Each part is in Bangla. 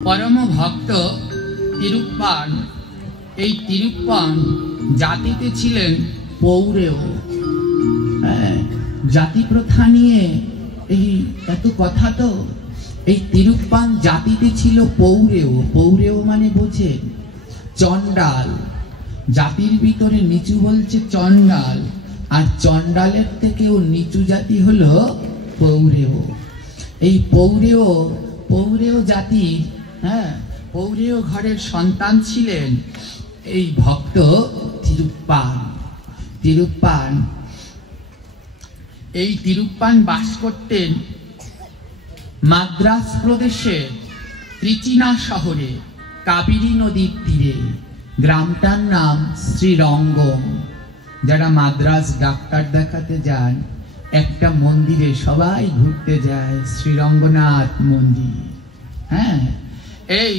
परम भक्त तिरुप्पान এই তিরুপ্পান জাতিতে ছিলেন পৌরেয়। জাতি প্রথা নিয়ে এই এত কথা তো। এই তিরুপ্পান জাতিতে ছিল পৌরেয়। পৌরেয় মানে বোঝেন চণ্ডাল। জাতির ভিতরে নিচু বলছে চণ্ডাল, আর চণ্ডালের থেকেও নিচু জাতি হলো পৌরেয়। এই পৌরেয় জাতির পৌরেয় ঘরের সন্তান ছিলেন এই ভক্ত তিরুপ্পান। এই তিরুপ্পান বাস করতেন মাদ্রাজ প্রদেশের ত্রিচিনা শহরে, কাবেরী নদীর তীরে। গ্রামটার নাম শ্রীরঙ্গম। যারা মাদ্রাজ ডাক্তার দেখাতে যান, একটা মন্দিরে সবাই ঘুরতে যায়, শ্রীরঙ্গনাথ মন্দির। এই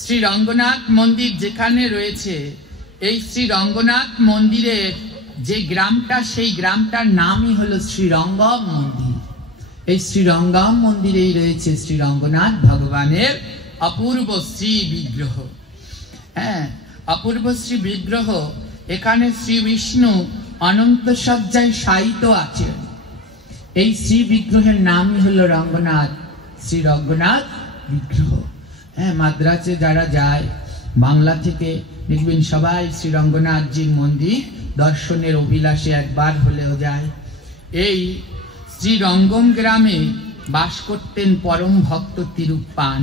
শ্রীরঙ্গনাথ মন্দির যেখানে রয়েছে, এই শ্রীরঙ্গনাথ মন্দিরের যে গ্রামটা, সেই গ্রামটার নামই হলো শ্রীরঙ্গম মন্দির। এই শ্রীরঙ্গম মন্দিরেই রয়েছে শ্রীরঙ্গনাথ ভগবানের অপূর্ব শ্রী বিগ্রহ। অপূর্ব শ্রী বিগ্রহ। এখানে শ্রী বিষ্ণু অনন্ত সজ্জায় শায়িত আছেন। এই শ্রী বিগ্রহের নামই হলো রঙ্গনাথ, শ্রীরঙ্গনাথ বিগ্রহ। মাদ্রাজে যারা যায় বাংলা থেকে, দেখবেন সবাই শ্রীরঙ্গনাথজির মন্দির দর্শনের অভিলাষে একবার হলেও যায়। এই শ্রীরঙ্গম গ্রামে বাস করতেন পরম ভক্ত তিরুপ্পান।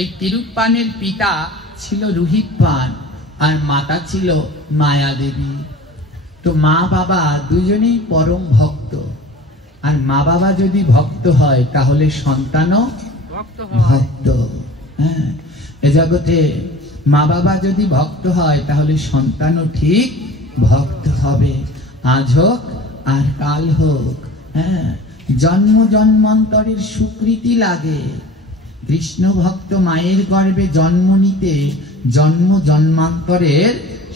এই তিরুপ্পানের পিতা ছিল রুহিপ্পান আর মাতা ছিল মায়া দেবী। তো মা বাবা দুজনেই পরম ভক্ত। আর মা বাবা যদি ভক্ত হয় তাহলে সন্তানও ভক্ত। এ জগতে মা বাবা যদি ভক্ত হয় তাহলে সন্তানও ঠিক ভক্ত হবে। আজ হোক আর কাল হোক, জন্ম জন্মান্তরের স্বীকৃতি লাগে। কৃষ্ণ ভক্ত মায়ের গর্ভে জন্ম নিতে জন্ম জন্মান্তরের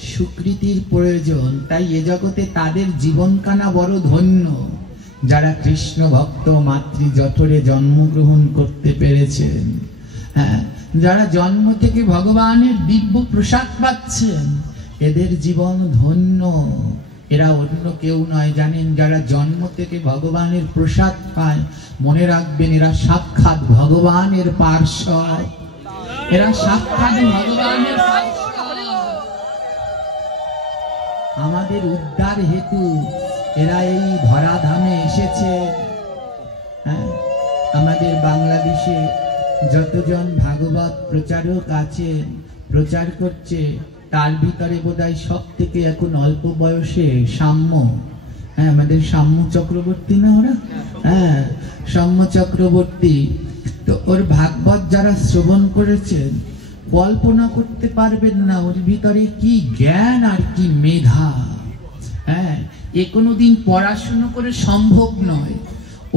স্বীকৃতির প্রয়োজন। তাই এ জগতে তাদের জীবনখানা বড় ধন্য, যারা কৃষ্ণ ভক্ত মাতৃ জঠরে জন্মগ্রহণ করতে পেরেছেন। যারা জন্ম থেকে ভগবানের দিব্য প্রসাদ পাচ্ছেন, এদের জীবন ধন্য। এরা অন্য কেউ নয়, জানেন? যারা জন্ম থেকে ভগবানের প্রসাদ পায়, মনে রাখবেন এরা সাক্ষাৎ ভগবানের পার্ষদ। এরা সাক্ষাৎ ভগবানের পার্ষদ। আমাদের উদ্ধার হেতু এরা এই ধরাধামে এসেছে। আমাদের বাংলাদেশে যতজন ভাগবত প্রচারক আছে, প্রচার করছে, তার ভিতরে বোধহয় সব থেকে এখন অল্প বয়সে সাম্য। আমাদের সাম্য চক্রবর্তী না ওরা? সাম্য চক্রবর্তী। তো ওর ভাগবত যারা শ্রবণ করেছেন, কল্পনা করতে পারবেন না ওর ভিতরে কি জ্ঞান আর কি মেধা। এ কোনোদিন পড়াশুনো করে সম্ভব নয়।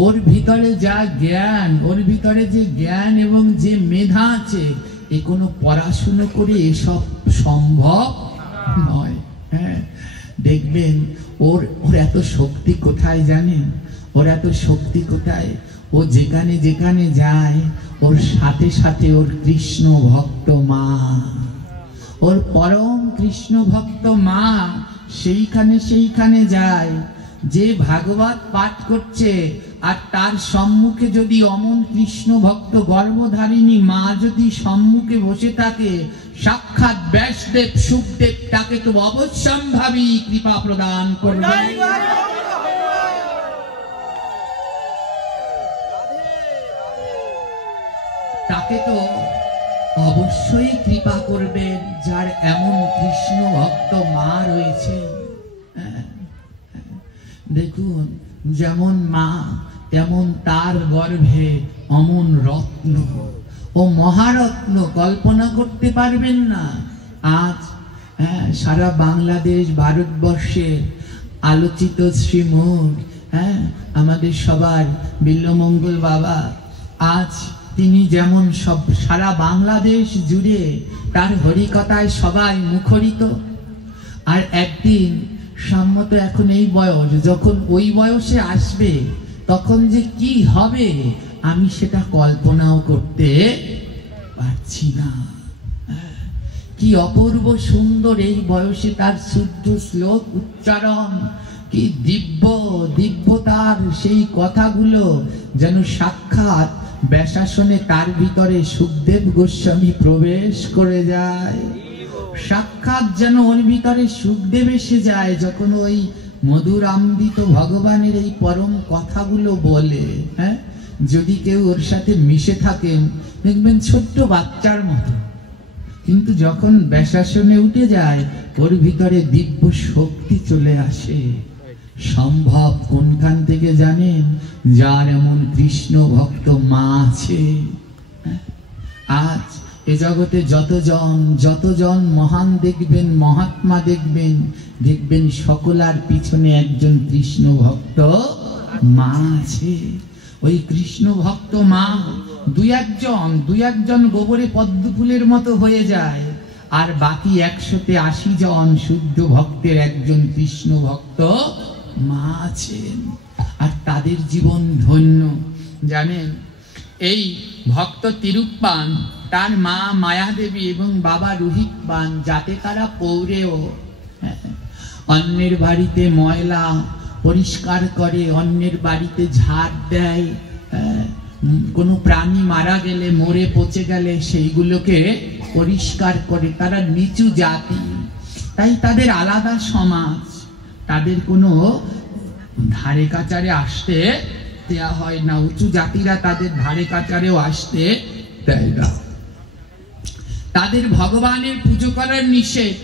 ওর ভিতরে যা জ্ঞান, ওর ভিতরে যে জ্ঞান এবং যে মেধা আছে, এ কোনো পড়াশুনো করে এসব সম্ভব নয়। দেখবেন ওর এত শক্তি কোথায় জানেন? ওর এত শক্তি কোথায়? ও যেখানে যেখানে যায়, ওর সাথে সাথে ওর কৃষ্ণ ভক্ত মা, ওর পরম কৃষ্ণ ভক্ত মা সেইখানে যায়। যে ভাগবত পাঠ করছে আর তার সম্মুখে যদি অমন কৃষ্ণ ভক্ত গর্ভধারিণী মা যদি সম্মুখে বসে থাকে, সাক্ষাৎ ব্যাসদেব সুখদেব তাকে তো অবশ্যম্ভাবী কৃপা প্রদান করবে। তাকে তো অবশ্যই কৃপা করবেন, যার এমন কৃষ্ণ ভক্ত মা রয়েছে। দেখুন, যেমন মা তেমন তার গর্ভে অমন রত্ন ও মহারত্ন, কল্পনা করতে পারবেন না। আজ সারা বাংলাদেশ ভারতবর্ষের আলোচিত শ্রীমুখ, আমাদের সবার বিল্লমঙ্গল বাবা, আজ তিনি যেমন সব সারা বাংলাদেশ জুড়ে তার হরিকথায় সবাই মুখরিত। আর একদিন সম্মত এখন এই বয়স, যখন ওই বয়সে আসবে তখন যে কি হবে আমি সেটা কল্পনাও করতে পারছি। পাচ্ছি না। কি অপূর্ব সুন্দর এই বয়সে তার শুদ্ধ শ্লোক উচ্চারণ, কি দিব্য দিব্য তার সেই কথাগুলো, যেন সাক্ষাৎ ব্যাসাসনে তার ভিতরে সুখদেব গোস্বামী প্রবেশ করে যায়। সাক্ষাৎ যেন ওর ভিতরে সুখদেব এসে যায় যখন ওই মধুর আমৃত ভগবানের এই পরম কথাগুলো বলে। হ্যাঁ, যদি কেউ ওর সাথে মিশে থাকেন দেখবেন ছোট্ট বাচ্চার মতো, কিন্তু যখন ব্যাসাসনে উঠে যায় ওর ভিতরে দিব্য শক্তি চলে আসে। সম্ভব কোনখান থেকে জানেন? যার এমন কৃষ্ণ ভক্ত মা আছে। আজ এ জগতে যতজন মহান দেখবেন, মহাত্মা দেখবেন, দেখবেন সকলার পিছনে একজন কৃষ্ণ ভক্ত মা আছে। ওই কৃষ্ণ ভক্ত মা দুই একজন গোবরে পদ্ম ফুলের মতো হয়ে যায়, আর বাকি 180 জন শুদ্ধ ভক্তের একজন কৃষ্ণ ভক্ত মা আছেন, আর তাদের জীবন ধন্য। জানেন, এই ভক্ত তিরুপ্পান, তার মা মায়াদেবী এবং বাবা রোহিতবান যাতে তারা পৌরেও অন্যের বাড়িতে ময়লা পরিষ্কার করে, অন্যের বাড়িতে ঝাড় দেয়, কোনো প্রাণী মারা গেলে, মরে পচে গেলে সেইগুলোকে পরিষ্কার করে। তারা নিচু জাতি, তাই তাদের আলাদা সমাজ, তাদের কোনো ধারে কাচারে আসতে দেয়া হয় না। উঁচু জাতিরা তাদের ধারে কাচারেও আসতে দেয় না। তাদের ভগবানের পুজো করার নিষেধ,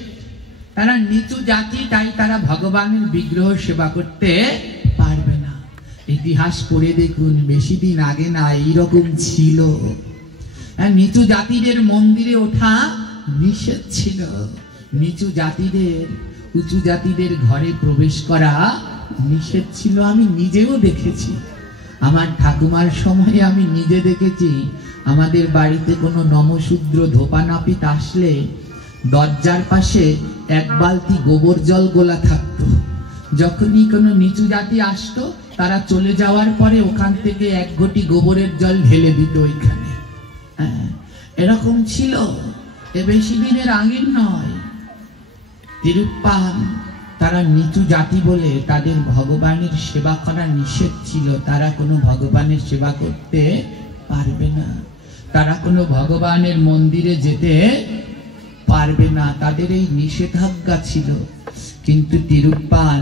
তারা নিচু জাতি, তাই তারা ভগবানের বিগ্রহ সেবা করতে পারবে না। ইতিহাস পড়ে দেখুন, বেশি দিন আগে না এইরকম ছিল। নিচু জাতিদের মন্দিরে ওঠা নিষেধ ছিল, নিচু জাতিদের উঁচু জাতিদের ঘরে প্রবেশ করা নিষেধ ছিল। আমি নিজেও দেখেছি, আমার ঠাকুমার সময়ে আমি নিজে দেখেছি। আমাদের বাড়িতে কোনো নমশূদ্র ধোপা নাপিত আসলে দরজার পাশে এক বালতি গোবর জল গোলা থাকতো। যখনই কোনো নিচু জাতি আসতো, তারা চলে যাওয়ার পরে ওখান থেকে এক ঘটি গোবরের জল ঢেলে দিত ওইখানে। এরকম ছিল, এ বেশি দিনের আগের নয়। তিরুপ্পান তারা নিচু জাতি বলে তাদের ভগবানের সেবা করা নিষেধ ছিল। তারা কোনো ভগবানের সেবা করতে পারবে না, তারা কোনো ভগবানের মন্দিরে যেতে পারবে না, তাদের এই নিষেধাজ্ঞা ছিল। কিন্তু তিরুপ্পান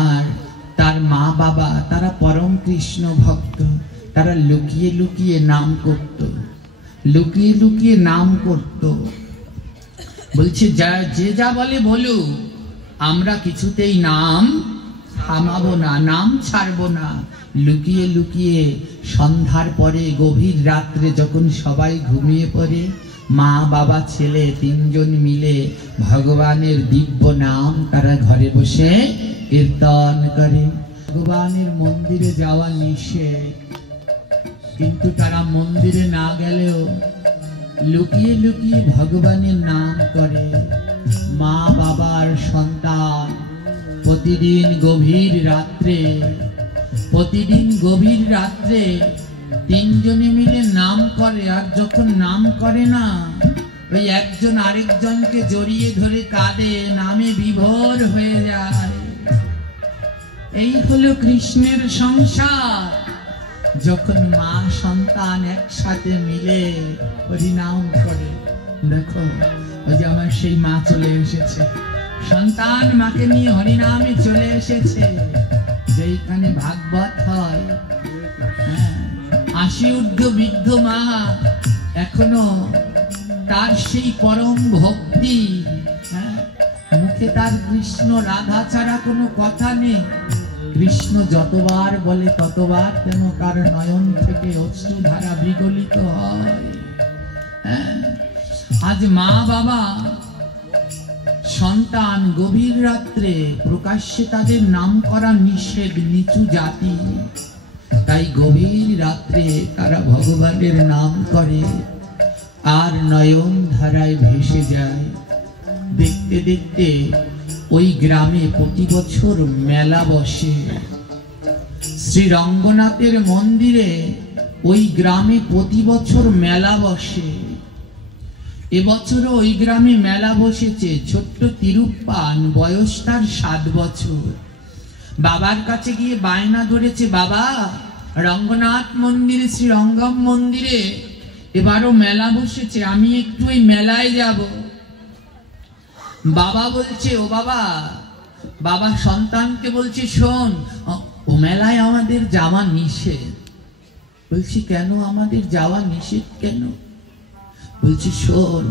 আর তার মা বাবা তারা পরম কৃষ্ণ ভক্ত, তারা লুকিয়ে লুকিয়ে নাম করত, লুকিয়ে লুকিয়ে নাম করত। বলছে যে যা বলে বলুক, আমরা কিছুতেই নাম থামাবো না, নাম ছাড়বো না। লুকিয়ে লুকিয়ে সন্ধ্যার পরে গভীর রাত্রে যখন সবাই ঘুমিয়ে পড়ে, মা বাবা ছেলে তিনজন মিলে ভগবানের দিব্য নাম তারা ঘরে বসে কীর্তন করে। ভগবানের মন্দিরে যাওয়া নিষেধ, কিন্তু তারা মন্দিরে না গেলেও লুকিয়ে লুকিয়ে ভগবানের নাম করে। মা বাবার সন্তান প্রতিদিন গভীর রাত্রে তিনজনে মিলে নাম করে। আর যখন নাম করে না, ওই একজন আরেকজনকে জড়িয়ে ধরে কাঁদে, নামে বিভোর হয়ে যায়। এই হলো কৃষ্ণের সংসার। যখন মা সন্তান একসাথে মিলে হরিনাম করে, দেখো ওই যে আমার সেই মা চলে এসেছে, সন্তান মাকে নিয়ে হরিনামে চলে এসেছে। যেখানে ভাগবত হয়, 80 ঊর্ধ্ব বৃদ্ধ মা এখনো তার সেই পরম ভক্তি, মুখে তার কৃষ্ণ রাধা ছাড়া কোনো কথা নেই। কৃষ্ণ যতবার বলে ততবার যেন তার নয়ন থেকে অশ্রুধারা বিগলিত হয়। আজ মা বাবা সন্তান গভীর রাত্রে প্রকাশ্যে তাদের নাম করা নিষেধ, নিচু জাতি, তাই গভীর রাত্রে তারা ভগবানের নাম করে আর নয়ন ধারায় ভেসে যায়। দেখতে দেখতে ওই গ্রামে প্রতি বছর মেলা বসে। শ্রী রঙ্গনাথের মন্দিরে ওই গ্রামে প্রতি বছর মেলা বসে। এবছরও ওই গ্রামে মেলা বসেছে। ছোট্ট তিরুপ্পান, বয়স তার 7 বছর। বাবার কাছে গিয়ে বায়না ধরেছে, বাবা রঙ্গনাথ মন্দিরে, শ্রী রঙ্গম মন্দিরে এবারও মেলা বসেছে, আমি একটু ওই মেলায় যাব। বাবা বলছে, ও বাবা, বাবা সন্তানকে বলছে, শোন, ও মেলায় আমাদের যাওয়া নিষেধ। বলছি, কেন আমাদের যাওয়া নিষেধ কেন? বলছি, শোন,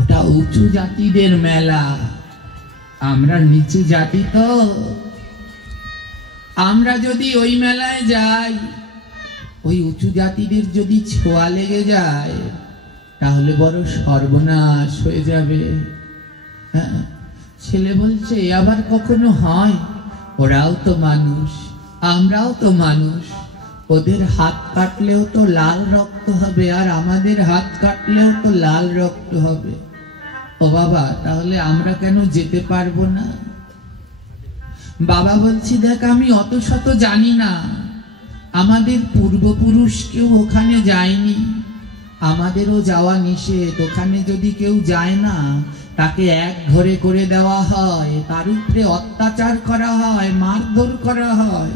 ওটা উঁচু জাতিদের মেলা, আমরা নিচু জাতি, তো আমরা যদি ওই মেলায় যাই, ওই উঁচু জাতিদের যদি ছোঁয়া লেগে যায় তাহলে বড় সর্বনাশ হয়ে যাবে। হ্যাঁ, ছেলে বলছে, এ আবার কখনো হয়? ওরাও তো মানুষ, আমরাও তো মানুষ, ওদের হাত কাটলেও তো লাল রক্ত হবে, আর আমাদের হাত কাটলেও তো লাল রক্ত হবে। ও বাবা, তাহলে আমরা কেন যেতে পারবো না? বাবা বলছি, দেখ, আমি অত শত জানি না, আমাদের পূর্বপুরুষ কেউ ওখানে যায়নি, আমাদেরও যাওয়া নিষেধ। ওখানে যদি কেউ যায় না, তাকে এক ঘরে করে দেওয়া হয়, তার উপরে অত্যাচার করা হয়, মারধর করা হয়,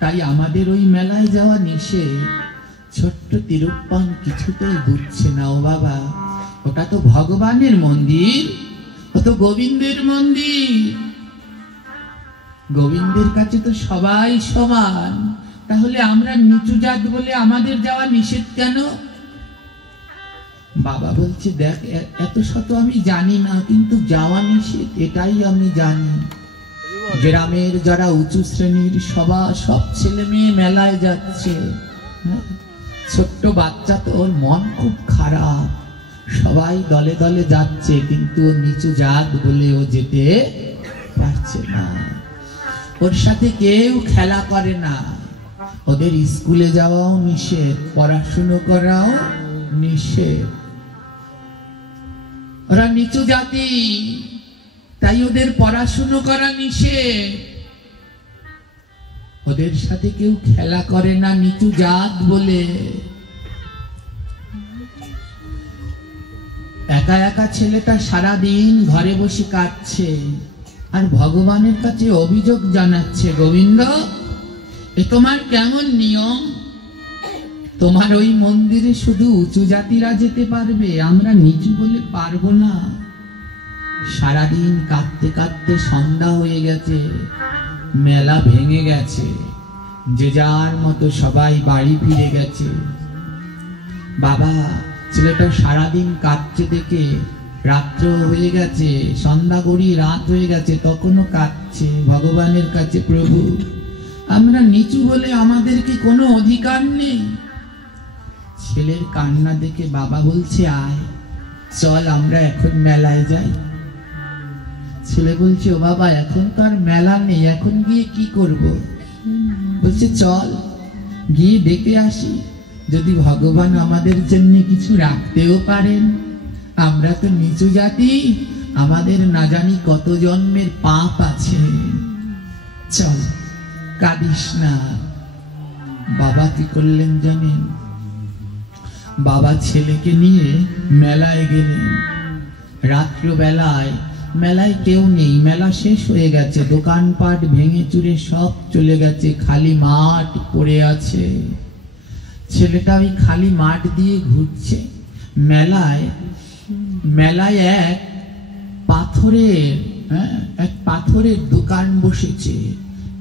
তাই আমাদের ওই মেলায় যাওয়া নিষেধ। ছোট্ট তিরুপ্পান কিছুতেই বুঝছে না। ও বাবা, ওটা তো ভগবানের মন্দির, ও তো গোবিন্দের মন্দির, গোবিন্দের কাছে তো সবাই সমান, তাহলে আমরা নিচু জাত বলে আমাদের যাওয়া নিষেধ কেন? বাবা বলছে, দেখ, এত শত আমি জানি না, কিন্তু যাওয়া নিষেধ এটাই আমি জানি। গ্রামের যারা উঁচু শ্রেণীর সব ছেলে মেয়ে মেলায় যাচ্ছে, ছোট্ট বাচ্চা তো, ওর মন খুব খারাপ, সবাই দলে দলে যাচ্ছে, কিন্তু ও নিচু জাত বলে ও যেতে পারছে না। ওর সাথে কেউ খেলা করে না, ওদের স্কুলে যাওয়াও নিষেধ, পড়াশুনো করাও নিষেধ। ওরা নিচু জাতি, তাই ওদের পড়াশুনো করা নিষেধ, ওদের সাথে কেউ খেলা করে না, নিচু জাত বলে। একা একা ছেলেটা সারাদিন ঘরে বসে কাটছে, আর ভগবানের কাছে অভিযোগ জানাচ্ছে, গোবিন্দ, এ তোমার কেমন নিয়ম? তোমার ওই মন্দিরে শুধু উঁচু জাতিরা যেতে পারবে, আমরা নিচু বলে পারবো না। সারাদিন কাঁদতে কাঁদতে সন্ধ্যা হয়ে গেছে, মেলা ভেঙে গেছে, যে যার মতো সবাই বাড়ি ফিরে গেছে। বাবা ছেলেটা সারাদিন কাঁদছে দেখে রাত্র হয়ে গেছে, সন্ধ্যা গড়িয়ে রাত হয়ে গেছে, তখনও কাঁদছে ভগবানের কাছে, প্রভু, আমরা নিচু বলে আমাদের কি কোনো অধিকার নেই? ছেলের কান্না দেখে বাবা বলছে, আয়, চল আমরা এখন মেলায় যাই। ছেলে বলছে, ও বাবা, এখন তো আর মেলা নেই, এখন গিয়ে কি করব? বলছে, চল গিয়ে দেখে আসি, যদি ভগবান আমাদের জন্য কিছু রাখতেও পারেন। আমরা তো নিচু জাতি, আমাদের না জানি কত জন্মের পাপ আছে, চল, কাঁদিস না। বাবা কি করলেন জানেন? বাবা ছেলেকে নিয়ে মেলায় গেলেন। রাত্রবেলায় মেলায় কেউ নেই, মেলা শেষ হয়ে গেছে, দোকানপাট ভেঙে চুরে সব চলে গেছে, খালি মাঠ পড়ে আছে। ছেলেটা ওই খালি মাঠ দিয়ে ঘুরছে। মেলায় এক পাথরের দোকান বসেছে।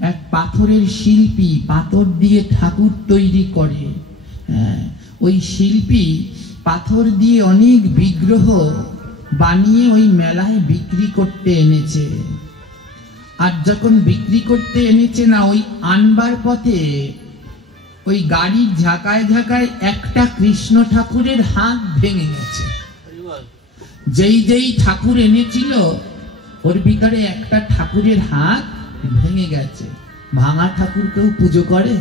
এক পাথরের শিল্পী পাথর দিয়ে ঠাকুর তৈরি করে। ওই শিল্পী পাথর দিয়ে অনেক বিগ্রহ বানিয়ে ওই মেলায় বিক্রি করতে এনেছে। আর যখন বিক্রি করতে এনেছে না, ওই আনবার পথে ওই গাড়ির ঝাঁকায় ঝাঁকায় একটা কৃষ্ণ ঠাকুরের হাত ভেঙে গেছে। যেই ঠাকুর এনেছিল ওর ভিতরে একটা ঠাকুরের হাত ভেঙে গেছে। ভাঙা ঠাকুর কেউ পুজো করে?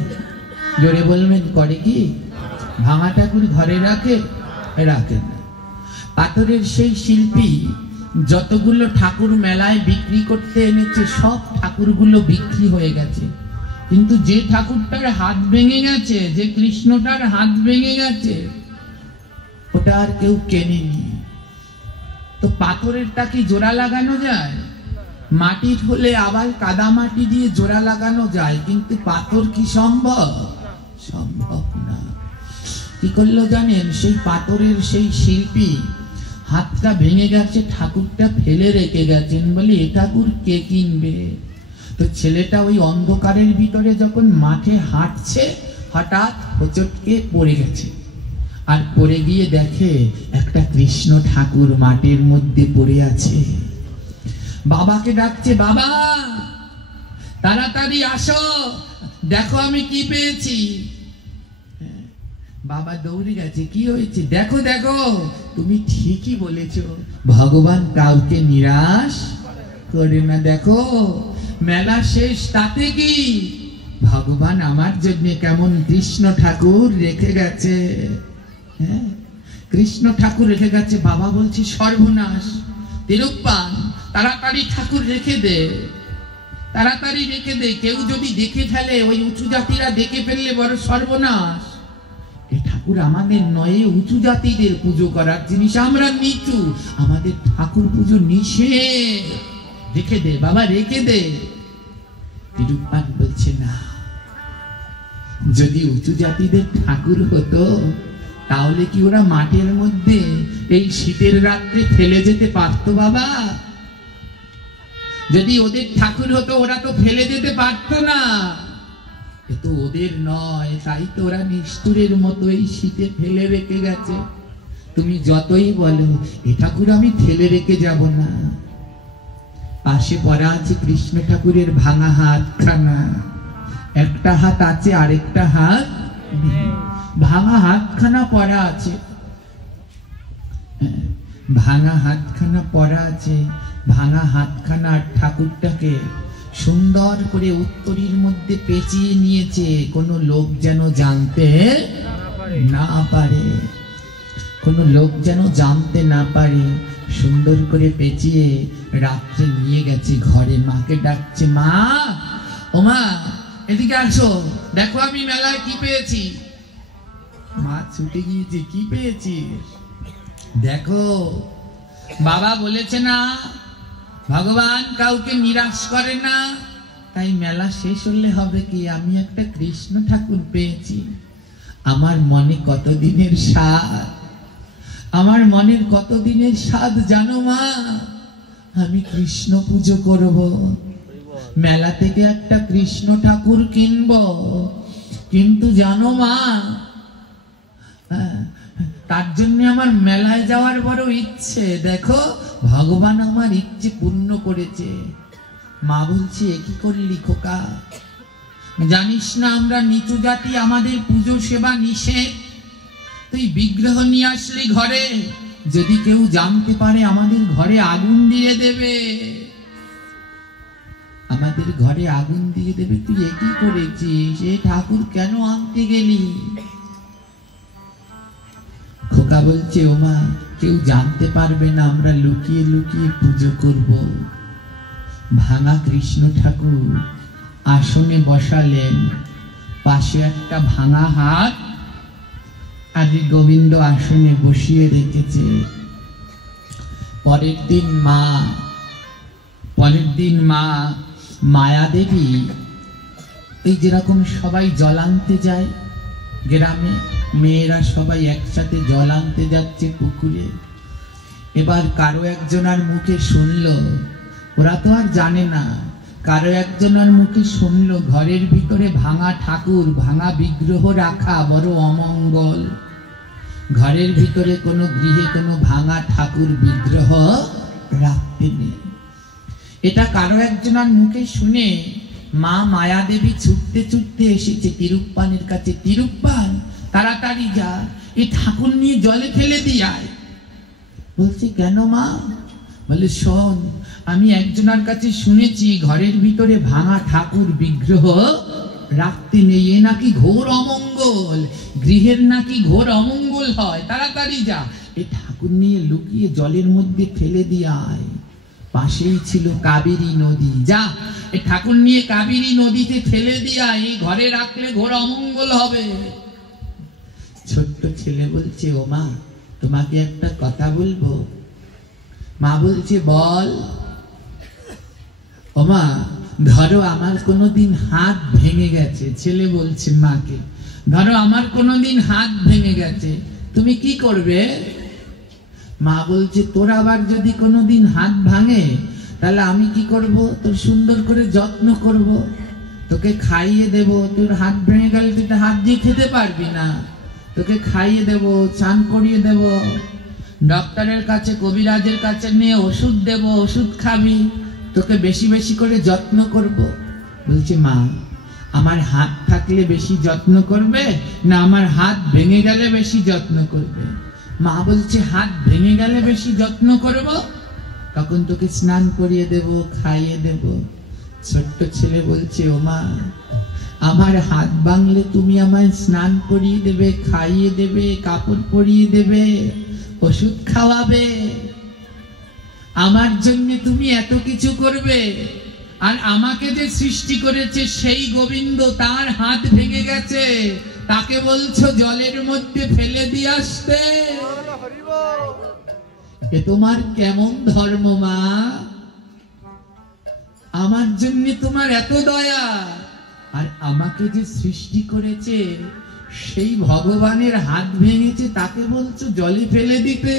জোরে বলবেন, করে কি? ভাঙা ঠাকুর ঘরে রাখে না। পাথরের সেই শিল্পী যতগুলো ঠাকুর মেলায় বিক্রি করতে এনেছে, সব ঠাকুরগুলো বিক্রি হয়ে গেছে। কিন্তু যে ঠাকুরটার হাত ভেঙে গেছে, যে কৃষ্ণটার হাত ভেঙে গেছে, ওটা আর কেউ কেনেনি। তো পাথরেরটা কি জোড়া লাগানো যায়? মাটির হলে আবার কাদা মাটি দিয়ে জোড়া লাগানো যায়, কিন্তু পাথর কি সম্ভব? সম্ভব না। কি করলো জানেন? সেই পাথরের সেই শিল্পী হাতটা ভেঙে গেছে, ঠাকুরটা ফেলে রেখে গেছেন, বলে এ ঠাকুর কে কিনবে? তো ছেলেটা ওই অন্ধকারের ভিতরে যখন মাঠে হাঁটছে, হঠাৎ হোঁচটকে পড়ে গেছে, আর পড়ে গিয়ে দেখে একটা কৃষ্ণ ঠাকুর মাটির মধ্যে পড়ে আছে। বাবাকে ডাকছে, বাবা তাড়াতাড়ি আসো, দেখো আমি কি পেয়েছি। বাবা দৌড়ে গেছে, কি হয়েছে? দেখো দেখো, তুমি ঠিকই বলেছ, ভগবান কাউকে নিরাশ করে না। দেখো মেলা শেষ, তাতে কি? ভগবান আমার জন্য কেমন কৃষ্ণ ঠাকুর রেখে গেছে। হ্যাঁ, কৃষ্ণ ঠাকুর রেখে গেছে। বাবা বলছে, সর্বনাশ, তিরুপ্পান তাড়াতাড়ি ঠাকুর রেখে দে, তাড়াতাড়ি রেখে দে। কেউ যদি দেখে ফেলে, ওই উঁচু জাতিরা দেখে ফেললে বড় সর্বনাশ। এ ঠাকুর আমাদের নয়, উঁচু জাতিদের পুজো করার জিনিস, আমরা নিচু, আমাদের ঠাকুর পুজো নিষেধ, রেখে দে বাবা, রেখে দে। তিরুপ্পান বলছে, না, যদি উঁচু জাতিদের ঠাকুর হতো তাহলে কি ওরা মাঠের মধ্যে এই শীতের রাত্রে ফেলে যেতে পারতো বাবা? যদি ওদের ঠাকুর হতো ওরা তো ফেলে যেতে পারতো না। এ তো ওদের নয়, তাই তো ওরা নিষ্ঠুরের মতো এই শীতে ফেলে রেখে গেছে। তুমি যতই বলো, এ ঠাকুর আমি ফেলে রেখে যাব না। পাশে পড়া আছে কৃষ্ণ ঠাকুরের ভাঙা হাতখানা, একটা হাত আছে, আরেকটা হাত ভাঙা হাতখানা পড়া আছে, ভাঙা হাতখানা পড়া আছে। ভাঙা হাতখানা ঠাকুরটাকে সুন্দর করে উত্তরীর মধ্যে পেঁচিয়ে নিয়েছে, কোনো লোক যেন জানতে না পারে, কোনো লোক যেন জানতে না পারে। সুন্দর করে পেঁচিয়ে রাত্রে নিয়ে গেছে ঘরে। মাকে ডাকছে, মা, ও মা, এদিকে আসো, দেখো আমি মেলায় কি পেয়েছি। মা ছুটে গিয়েছে, কি পেয়েছিস? দেখো, বাবা বলেছে না ভগবান কাউকে নিরাশ করে না, তাই মেলা শেষ হলে হবে কি, আমি একটা কৃষ্ণ ঠাকুর পেয়েছি। আমার মনে কতদিনের স্বাদ, আমার মনের কতদিনের স্বাদ জানো মা? আমি কৃষ্ণ পুজো করব, মেলা থেকে একটা কৃষ্ণ ঠাকুর কিনব। কিন্তু জানো মা, তার জন্য আমার মেলায় যাওয়ার বড় ইচ্ছে। দেখো ভগবান আমার ইচ্ছে পূর্ণ করেছে। মা বলছে, কি করলি খোকা? জানিস না আমরা নিচু জাতি, আমাদের পুজো সেবা নিষেধ। তুই বিগ্রহ নিয়ে আসলি ঘরে, যদি কেউ জানতে পারে আমাদের ঘরে আগুন দিয়ে দেবে, আমাদের ঘরে আগুন দিয়ে দেবে। তুই একই করেছিস, এই ঠাকুর কেন আনতে গেলি? খোকা বলছে, ও মা, কেউ জানতে পারবে না, আমরা লুকিয়ে লুকিয়ে পুজো করব। ভাঙা কৃষ্ণ ঠাকুর আসনে বসালেন, পাশে একটা ভাঙা হাত আদি গোবিন্দ আসনে বসিয়ে রেখেছে। পরের দিন মা মায়া দেবী, এই যেরকম সবাই জল আনতে যায় গ্রামে, মেয়েরা সবাই একসাথে জল আনতে যাচ্ছে পুকুরে। এবার কারো একজনের মুখে শুনলো, ওরা তো আর জানে না, কারো একজনের মুখে শুনলো ঘরের ভিতরে ভাঙা ঠাকুর, ভাঙা বিগ্রহ রাখা বড় অমঙ্গল। ঘরের ভিতরে কোনো গৃহে কোনো ভাঙা ঠাকুর বিগ্রহ রাখতে নেই। এটা কারো একজনের মুখে শুনে মা মায়া দেবী ছুটতে ছুটতে এসেছে তিরুপ্পানের কাছে। তিরুপ্পান, তাড়াতাড়ি যা, এই ঠাকুর নিয়ে জলে ফেলে দিয়ে আয়। বলছি, কেন মা? বলে, শোন, আমি একজনের কাছে শুনেছি ঘরের ভিতরে ভাঙা ঠাকুর বিগ্রহ রাখতে নেই, এ নাকি ঘোর অমঙ্গল, গৃহের নাকি ঘোর অমঙ্গল হয়। তাড়াতাড়ি যা, এই ঠাকুর নিয়ে লুকিয়ে জলের মধ্যে ফেলে দিয়ে আয়। পাশেই ছিল কাবেরী নদী। যা এই ঠাকুর নিয়ে কাবেরী নদীতে ফেলে দিয়া, এই ঘরে রাখলে ঘোর অমঙ্গল হবে। ছোট্ট ছেলে বলছে, ও মা, তোমাকে একটা কথা বলবো। মা বলছে, বল। ও মা, ধরো আমার কোনোদিন হাত ভেঙে গেছে। ছেলে বলছে মাকে, ধরো আমার কোনোদিন হাত ভেঙে গেছে, তুমি কি করবে? মা বলছে, তোর আবার যদি কোনোদিন হাত ভাঙে, তাহলে আমি কি করব? তোর সুন্দর করে যত্ন করব, তোকে খাইয়ে দেব। তোর হাত ভেঙে গেলে তুই তো হাত দিয়ে খেতে পারবি না, তোকে খাইয়ে দেব, চান করিয়ে দেব, ডক্টরের কাছে, কবিরাজের কাছে নিয়ে ওষুধ দেব, ওষুধ খাবি, তোকে বেশি বেশি করে যত্ন করব। বলছে, মা, আমার হাত থাকলে বেশি যত্ন করবে না আমার হাত ভেঙে গেলে বেশি যত্ন করবে? মা বলছে, হাত ভেঙে গেলে বেশি যত্ন করব, তখন তোকে স্নান করিয়ে দেব, খাইয়ে দেব। ছোট্ট ছেলে বলছে, ও মা, আমার হাত ভাঙলে তুমি আমায় স্নান করিয়ে দেবে, খাইয়ে দেবে, কাপড় পরিয়ে দেবে, ওষুধ খাওয়াবে, আমার জন্য তুমি এত কিছু করবে, আর আমাকে যে সৃষ্টি করেছে সেই গোবিন্দ, তার হাত ভেঙে গেছে, তাকে বলছো জলের মধ্যে ফেলে দিয়ে আসতে? এ তোমার কেমন ধর্ম মা? আমার জন্য তোমার এত দয়া, আর আমাকে যে সৃষ্টি করেছে সেই ভগবানের হাত ভেঙেছে, তাকে বলছো জলে ফেলে দিতে?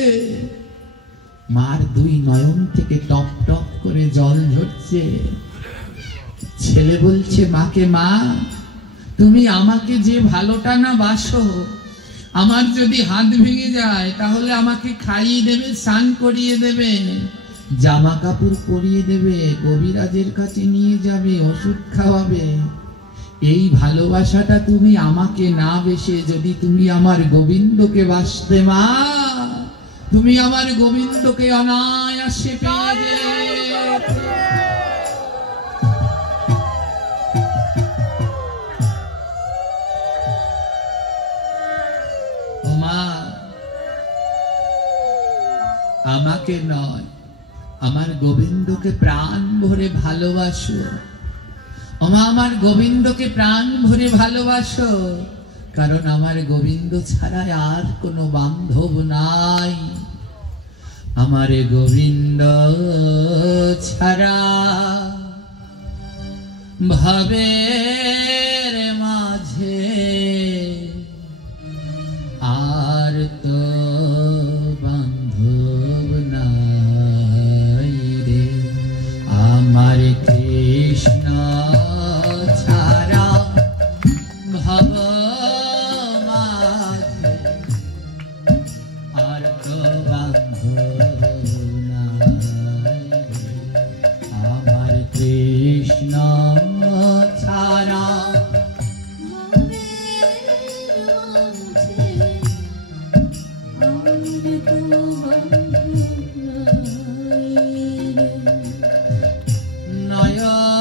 মার দুই নয়ন থেকে টপ টপ করে জল ঝরছে। ছেলে বলছে মাকে, মা, তুমি আমাকে যে ভালোটা না বাসো, আমার যদি হাত ভেঙে যায় তাহলে আমাকে খাইয়ে দেবে, স্নান করিয়ে দেবে, জামা কাপড় পরিয়ে দেবে, কবিরাজের কাছে নিয়ে যাবে, ওষুধ খাওয়াবে। এই ভালোবাসাটা তুমি আমাকে না বেশে যদি তুমি আমার গোবিন্দকে বাসতে, মা, তুমি আমার গোবিন্দকে অনায়াসে পেয়ে যেতে। মা, আমাকে নয়, আমার গোবিন্দকে প্রাণ ভরে ভালোবাসো। মা, আমার গোবিন্দকে প্রাণ ভরে ভালোবাসো, কারণ আমার গোবিন্দ ছাড়া আর কোনো বান্ধব নাই। আমার গোবিন্দ ছাড়া ভবের মাঝে আর তো বান্ধব নাই রে। আমার কৃষ্ণ ছাড়া ভব মাঝে আর তো বান্ধব নাই রে। আমার কৃষ্ণ ছাড়া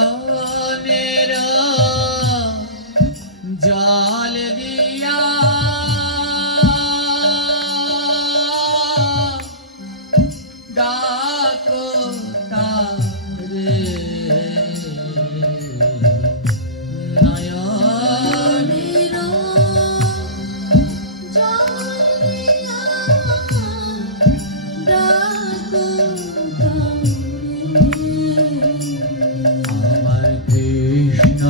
নয়নের জল দিয়া ডাকো তারে, নয়নের জল দিয়া ডাকো আমার কৃষ্ণ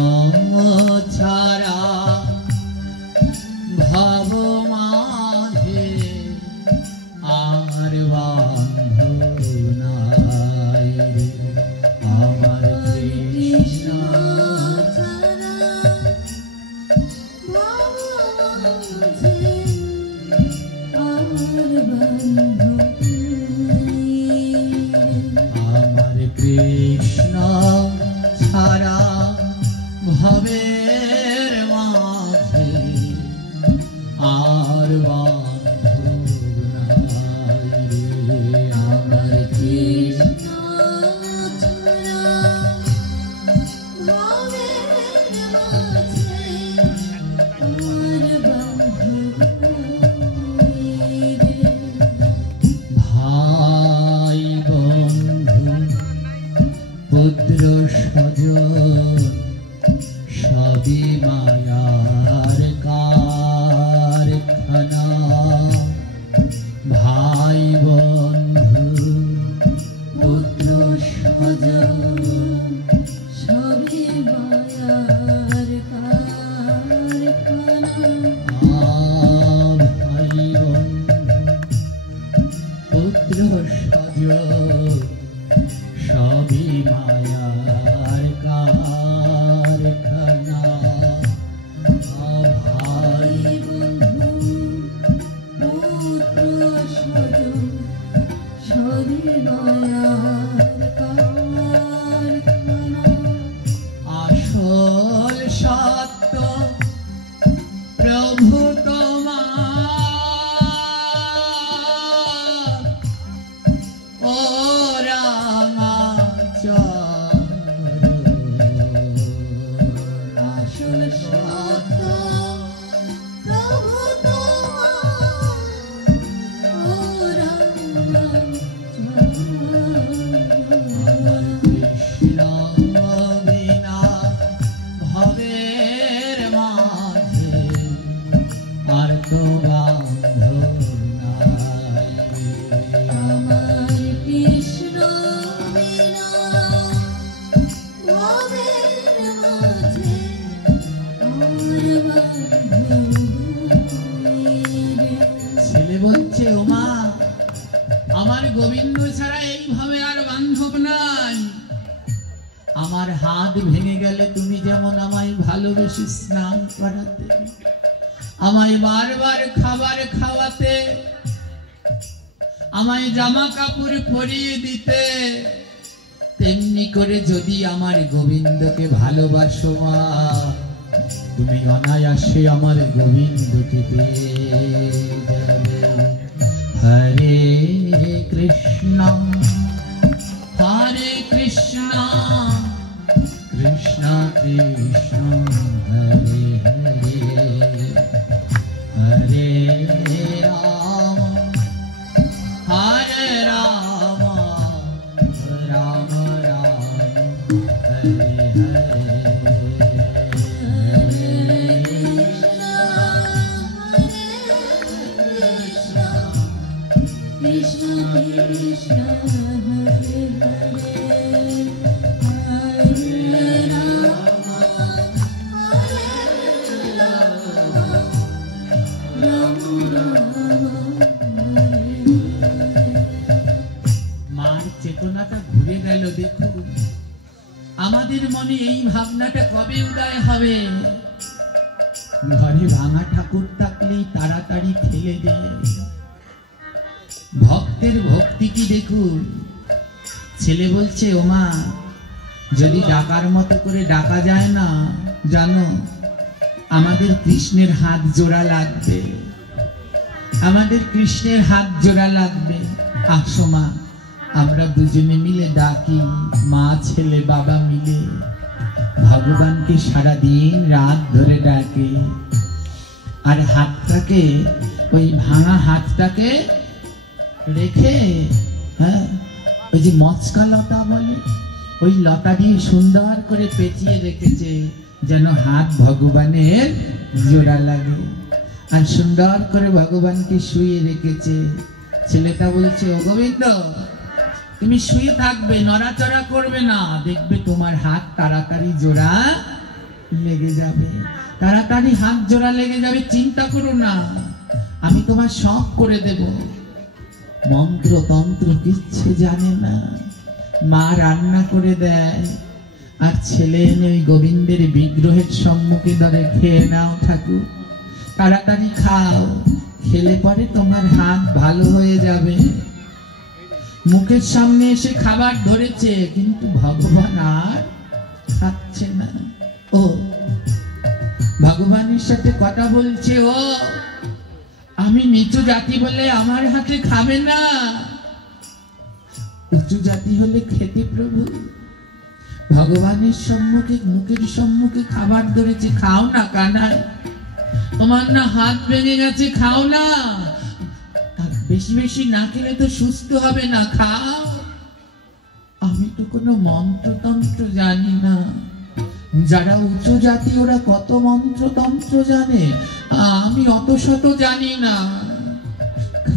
ছাড়া ভব মাঝে আর বান্ধব নাই রে। আমার কৃষ্ণ ছাড়া ভব মাঝে আর বান্ধব নাই। আমার কৃষ্ণ ছাড়া ভবের মাঝে আর বান্ধব নাই রে। আমার কৃষ্ণ ছাড়া ভবের মাঝে আর বান্ধব নাই রে। ভাই বন্ধু বিগ্রহ সজ সবই মায়ার কারখানা। ভাই বন্ধু পুত্র সজ সবই মায়ার কারখানা। আসল সত্য প্রভু তোমার, ও রামাচর। আসল সত্য প্রভু তোমার, ও রামাচর। কৃষ্ণ বিনা ভবের মাঝে আর তো বান্ধব নাই। আমার কৃষ্ণ বিনা ভবের মাঝে আর বান্ধব নেই। ছেলে বলছে, ওমা আমার গোবিন্দ ছাড়া এইভাবে আর বান্ধব নাই। আমার হাত ভেঙে গেলে তুমি যেমন আমায় ভালোবেসে স্নান করাতে, আমায় বারবার খাবার খাওয়াতে, আমায় জামা কাপড় পরিয়ে দিতে, তেমনি করে যদি আমার গোবিন্দকে ভালোবাসো মা, তুমি অনায়াসে আমার গোবিন্দকে পেয়ে যাবে। হরে কৃষ্ণ হরে কৃষ্ণ কৃষ্ণ কৃষ্ণ হরে হরে, হরে রাম হরে রাম রাম রাম হরে হরে। কৃষ্ণ কৃষ্ণ হরে হরে, হরে রাম হরে রাম, রাম রাম হরে হরে। মার চেতনাটা ঘুরে গেল। দেখুন আমাদের মনে এই ভাবনাটা কবে উদয় হবে? ঘরে ভাঙা ঠাকুর থাকলেই তাড়াতাড়ি ফেলে দেয়। ভক্তের ভক্তি কি দেখুন। ছেলে বলছে, ওমা যদি ডাকার মতো করে ডাকা যায় না, জানো আমাদের কৃষ্ণের হাত জোড়া লাগবে, আমাদের কৃষ্ণের হাত জোড়া লাগবে। আসো মা, আমরা দুজনে মিলে ডাকি, মা ছেলে বাবা মিলে ভগবানকে সারাদিন রাত ধরে ডাকে। আর হাতটাকে, ওই ভাঙা হাতটাকে রেখে, হ্যাঁ ওই যে মচকা লতা বলে, ওই লতা দিয়ে সুন্দর করে পেঁচিয়ে রেখেছে যেন হাত ভগবানের জোড়া লাগে। আর সুন্দর করে ভগবানকে শুয়ে রেখেছে। ছেলেটা বলছে, ও গোবিন্দ তুমি শুয়ে থাকবে, নড়াচড়া করবে না, দেখবে তোমার হাত তাড়াতাড়ি জোড়া লেগে যাবে, তাড়াতাড়ি হাত জোড়া লেগে যাবে, চিন্তা করো না, আমি তোমার সব করে দেব। মন্ত্র তন্ত্র কিচ্ছু জানে না, মা রান্না করে দেয়। আর ছেলে এনে ওই গোবিন্দের বিগ্রহের সম্মুখে ধরে, খেয়ে নাও ঠাকুর, তাড়াতাড়ি খাও, খেলে পরে তোমার হাত ভালো হয়ে যাবে। মুখের সামনে এসে খাবার ধরেছে, কিন্তু ভগবান আর খাচ্ছে না। ও ভগবানের সাথে কথা বলছে, ও আমি নিচু জাতি বলে আমার হাতে খাবে না, উঁচু জাতি হলে খেতে প্রভু। ভগবানের সম্মুখে, মুখের সম্মুখে খাবার ধরেছে, খাও না কানাই, তোমার না হাত ভেঙে গেছে, খাও না, বেশি বেশি না খেলে তো সুস্থ হবে না, খাও। আমি তো কোনো মন্ত্রতন্ত্র জানি না, যারা উচ্চ জাতি ওরা কত মন্ত্রতন্ত্র জানে, আমি অত শত জানি না,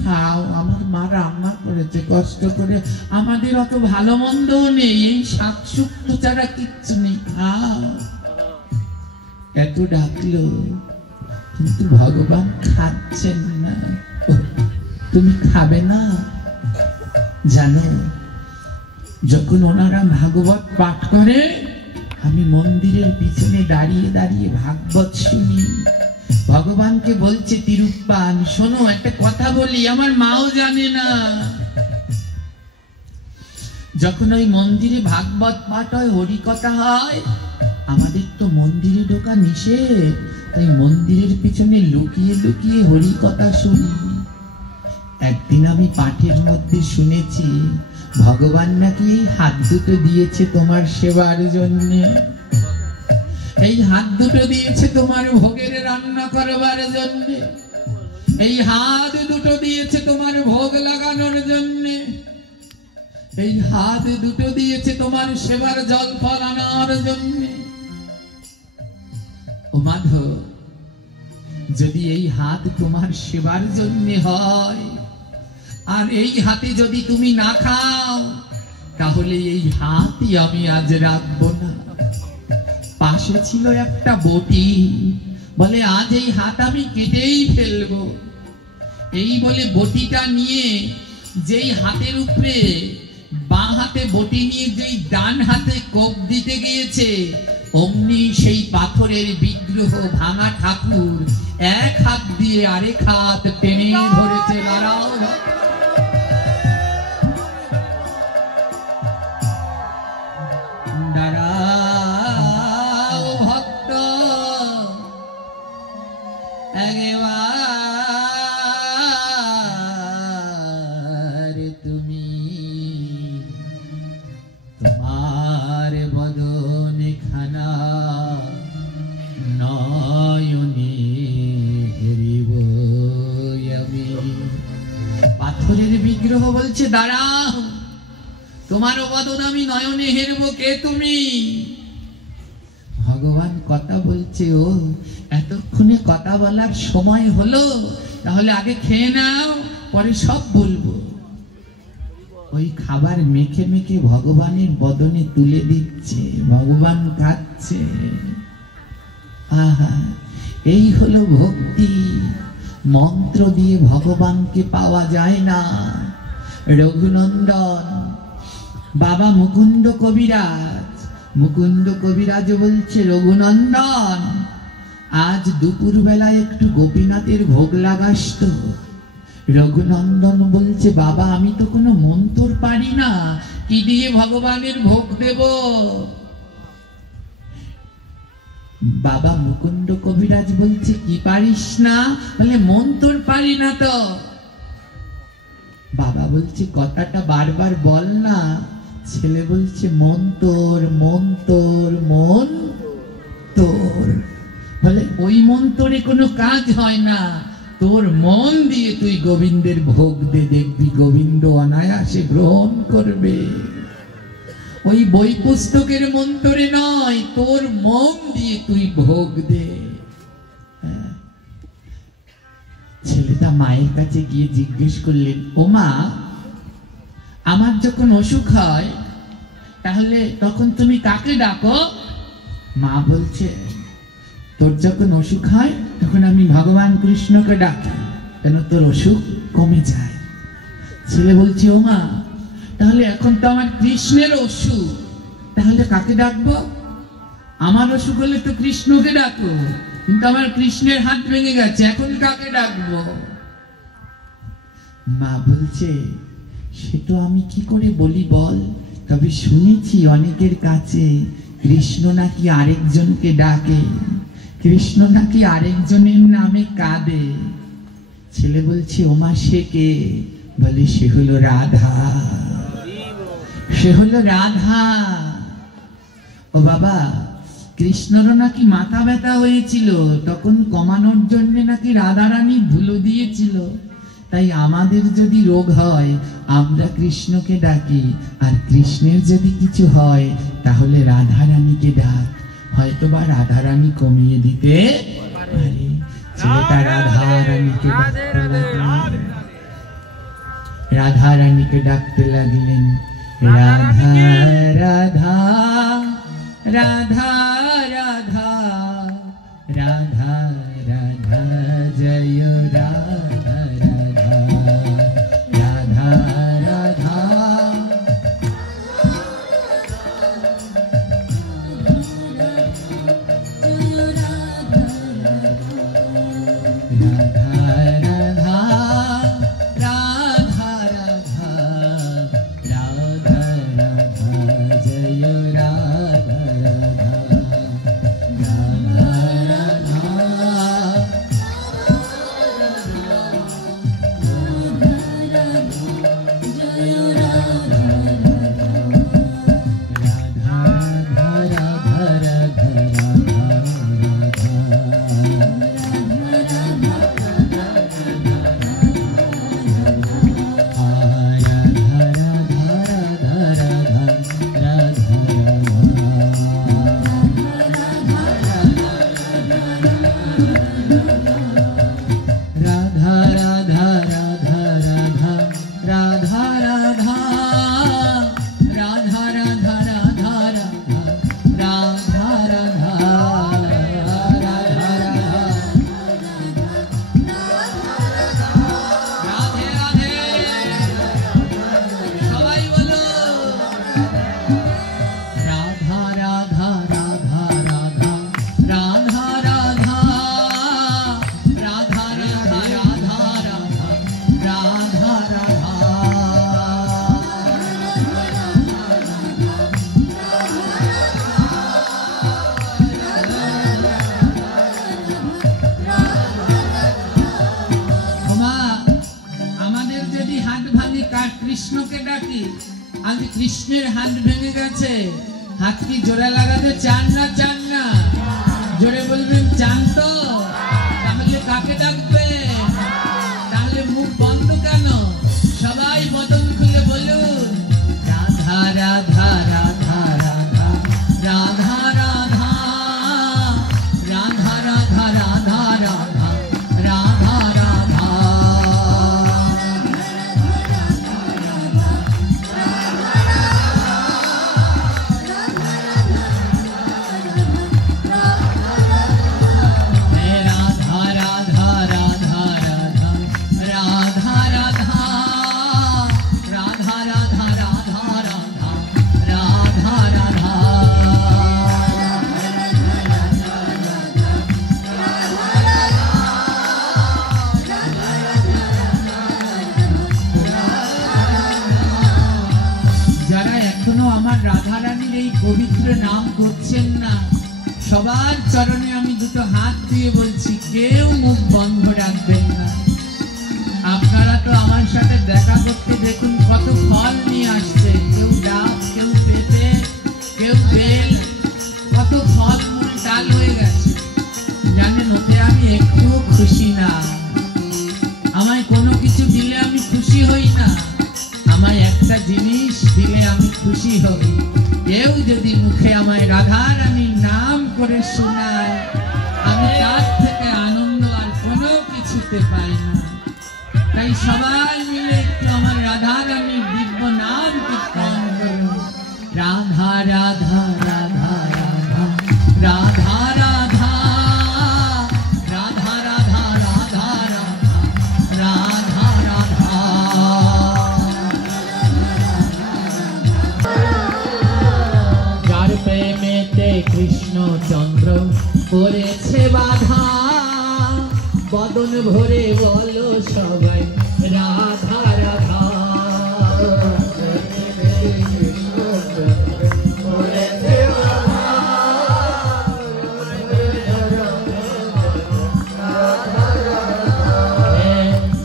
খাও। আমার মা রান্না করেছে কষ্ট করে, আমাদের অত ভালো মন্দ নেই, এই শাক শুক্তো ছাড়া কিচ্ছু নেই, খাও। এত ডাকলো কিন্তু ভগবান খাচ্ছেন না। তুমি খাবে না? জানো, যখন ওনারা ভাগবত পাঠ করে আমি মন্দিরের পিছনে দাঁড়িয়ে দাঁড়িয়ে ভাগবত শুনি। ভগবানকে বলছে তিরুপ্পান শোনো, একটা কথা বলি, আমার মাও জানে না। যখন ওই মন্দিরে ভাগবত পাঠ হয়, হরিকথা হয়, আমাদের তো মন্দিরে ঢোকা নিষেধ, তাই মন্দিরের পিছনে লুকিয়ে লুকিয়ে হরিকথা শুনি। একদিন আমি পাঠের মধ্যে শুনেছি ভগবান নাকি হাত দুটো দিয়েছে তোমার সেবার জন্য, এই হাত দুটো দিয়েছে তোমার ভোগের রান্না করবার জন্য, এই হাত দুটো দিয়েছে তোমার ভোগ লাগানোর জন্য, এই হাত দুটো দিয়েছে তোমার সেবার জল ফল আনার জন্য। ও মাধব, যদি এই হাত তোমার সেবার জন্য হয় আর এই হাতে যদি তুমি না খাও, তাহলে এই হাতই আমি আজ রাখবো না। পাশে ছিল একটা বটি, বলে আজ এই হাত আমি কেটেই ফেলবো। এই বলে বটিটা নিয়ে যেই হাতের উপরে বাঁ হাতে বটি নিয়ে যেই ডান হাতে কোপ দিতে গিয়েছে, অমনি সেই পাথরের বিগ্রহ ভাঙা ঠাকুর এক হাত দিয়ে আরেক হাত টেনে ধরেছে। দাঁড়াও দাঁড়াও ভক্ত, একবার তুমি তোমার বদন খানা নয়নে হেরিব আমি। পাথরের বিগ্রহ বলছে দাঁড়াও, তোমার বদন আমি নয়নে হেরব, কে তুমি? ভগবান কথা বলছে, ও এতক্ষণে কথা বলার সময় হলো, তাহলে আগে খেয়ে নাও, পরে সব বলবো। ওই খাবার মেখে মেখে ভগবানের বদনে তুলে দিচ্ছে, ভগবান খাচ্ছে। আহা, এই হলো ভক্তি। মন্ত্র দিয়ে ভগবানকে পাওয়া যায় না। রঘুনন্দন বাবা মুকুন্দ কবিরাজ বলছে, রঘুনন্দন আজ দুপুর বেলায় একটু গোপীনাথের ভোগ লাগাস তো। রঘুনন্দন বলছে, বাবা আমি তো কোনো মন্ত্র পারি না, কি দিয়ে ভগবানের ভোগ দেব? বাবা মুকুন্দ কবিরাজ বলছে, কি পারিস না? বলে মন্ত্র পারি না তো। বাবা বলছে, কথাটা বারবার বল না। ছেলে বলছে, মন্তর মন্তর মন্তর। বলে ওই মন্তরে কোনো কাজ হয় না, তোর মন দিয়ে তুই গোবিন্দের ভোগ দে, দেখবি গোবিন্দ অনায়াসে গ্রহণ করবে। ওই বই পুস্তকের মন্তরে নয়, তোর মন দিয়ে তুই ভোগ দে। ছেলেটা মায়ের কাছে গিয়ে জিজ্ঞেস করলেন, ও মা, আমার যখন অসুখ হয় তাহলে তখন তুমি কাকে ডাকো? মা বলছে, তোর যখন অসুখ হয় তখন আমি ভগবান কৃষ্ণকে ডাকি, কেন তোর অসুখ কমে যায়। ছেলে বলছে, ও মা, তাহলে এখন তো আমার কৃষ্ণের অসুখ, তাহলে কাকে ডাকবো? আমার অসুখ হলে তো কৃষ্ণকে ডাকো, কিন্তু আমার কৃষ্ণের হাত ভেঙে গেছে, এখন কাকে ডাকবো? মা বলছে, সে তো আমি কি করে বলি বল, তবে শুনেছি অনেকের কাছে কৃষ্ণ নাকি আরেকজনকে ডাকে, কৃষ্ণ নাকি আরেকজনের নামে কাঁদে। ছেলে বলছে, ওমা সে কে? বলে, সে হলো রাধা, সে হলো রাধা। ও বাবা, কৃষ্ণরও নাকি মাথা ব্যথা হয়েছিল, তখন কমানোর জন্য নাকি রাধারানী ধুলো দিয়েছিল। তাই আমাদের যদি রোগ হয় আমরা কৃষ্ণকে ডাকি, আর কৃষ্ণের যদি কিছু হয় তাহলে রাধারানীকে ডাক, হয়তোবা রাধারানী কমিয়ে দিতে পারে। ছেলেটা রাধারানীকে ডাকতে লাগলেন, রাধারানীকে ডাকতে লাগলেন, রাধা রাধা রাধা রাধা রাধা রাধা জয় রাধা রাধা রাধা রাধা কৃষ্ণকে ডাকি। আজ কৃষ্ণের হাত ভেঙে গেছে, হাত কি জোড়া লাগাতে চান না? চান না? জোরে বলবেন চান তো? তাহলে কাকে ডাকবে? তাহলে মুখ বন্ধ কেন? সবাই বদন খুলে বলুন রাধা রাধা রাধা রাধা রাধা রাধা রাধা রাধা রাধা রাধা রাধা রাধা। রাধারানীর এই পবিত্র নাম করছেন না, সবার চরণে আমি দুটো হাত দিয়ে বলছি, কেউ মুখ বন্ধ রাখবেন না। আপনারা তো আমার সাথে দেখা করতে দেখুন কত ফল নিয়ে আসছে, কেউ ডাব, কেউ পেঁপে, কেউ বেল, কত ফল মূল ডাল হয়ে গেছে। জানেন, ওতে আমি একটুও খুশি না। আমায় কোনো কিছু দিলে আমি খুশি হই না, আমায় একটা জিনিস দিলে আমি খুশি হই। কেউ যদি মুখে আমায় রাধারানীর নাম করে শোনায়, আমি তার থেকে আনন্দ আর কোনো কিছুতে পাই না। তাই সবাই মিলে একটু আমার রাধারানীর দিব্য নাম কীর্তন করুন। রাধা রাধা রাধা রাধা রাধা রাধা রাধা রাধা রাধা রাধা রাধা। যার প্রেমেতে কৃষ্ণচন্দ্র করেছে বাধা, বদন ভরে বলো সবাই রাধা রাধা।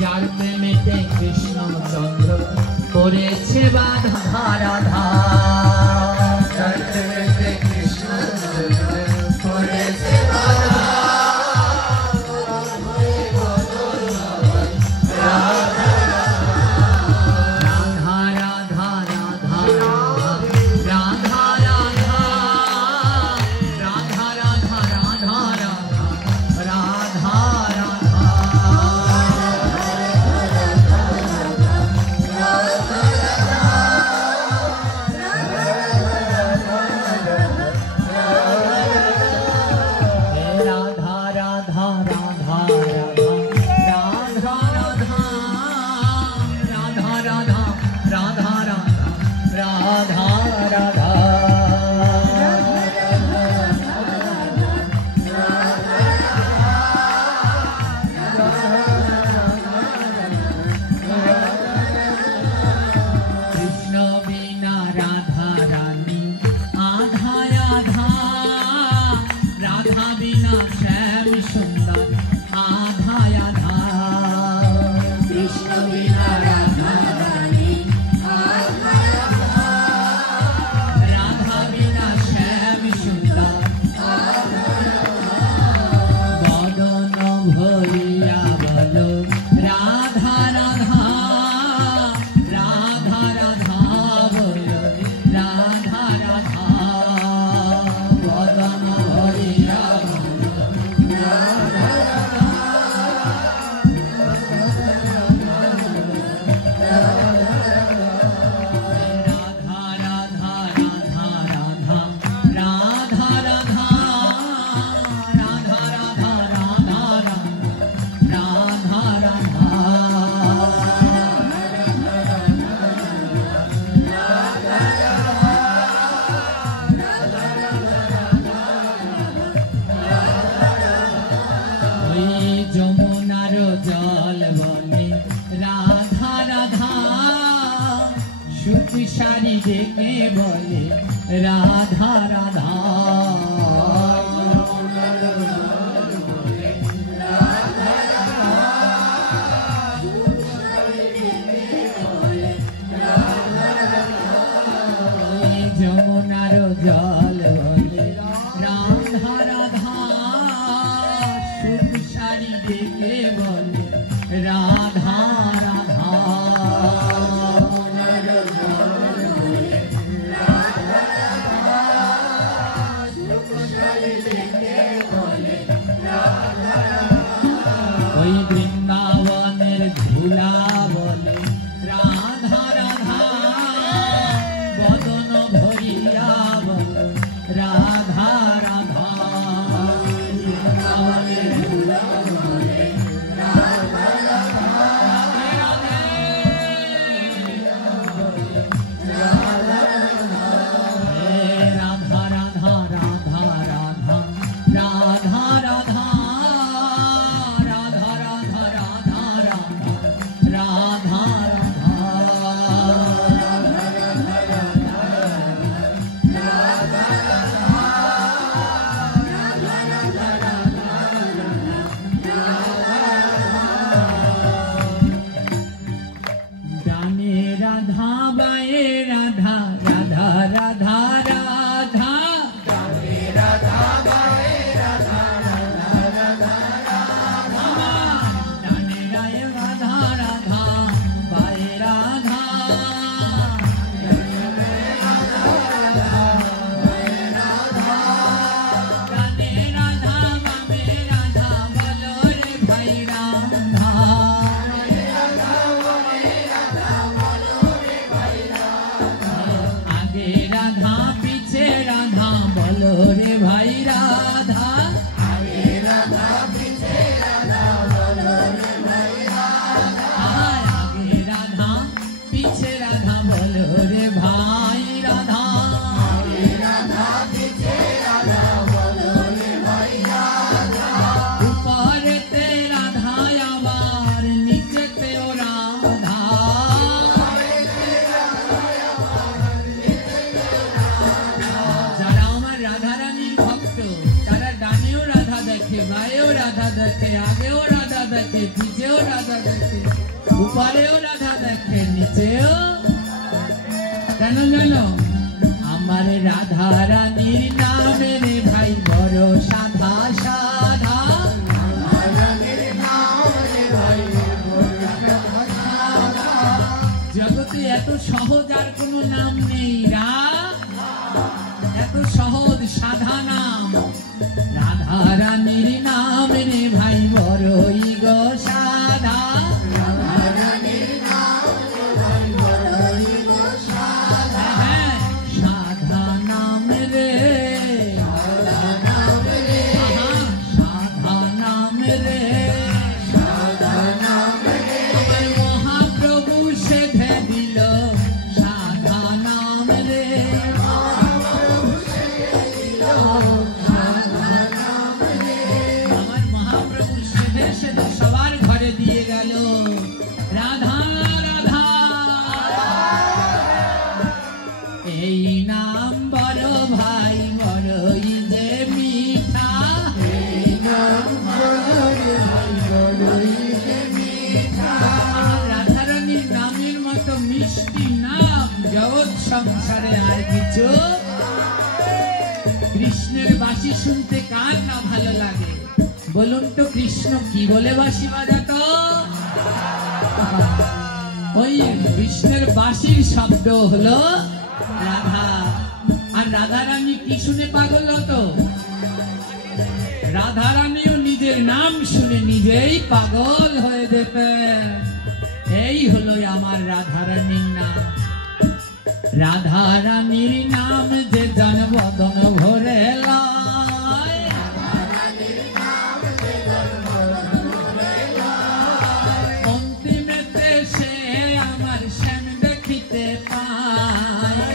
যার প্রেমেতে কৃষ্ণচন্দ্র করেছে বাধা রাধা, সারি ডেকে বলে রাধা রাধা। রাধা রাধা বদন ভরিয়া বল রাধা রাধা উপরেও রাধা দেখে নিচেও কেন জানো আমার রাধা রানীর নামের ভাই বড় সাধা সাধা জগতে এত সহজ আর কোনো নাম নেই এত সহজ সাধা নাম রাধা রানীর নামের ভাই বড়ই গো সাধা সংসারে আর কিছু কৃষ্ণের বাঁশি শুনতে কার না ভালো লাগে বলুন তো কৃষ্ণ কি বলে বাঁশি বাজাতো ওই কৃষ্ণের বাঁশির শব্দ হলো রাধা আর রাধা রানী কি শুনে পাগল হতো রাধা রানীও নিজের নাম শুনে নিজেই পাগল হয়ে যেতেন এই হলো আমার রাধা রানীর নাম রাধা রানীর নাম যে জন বদন ভরে অন্তিমেতে সে আমার শ্যাম দেখিতে পায়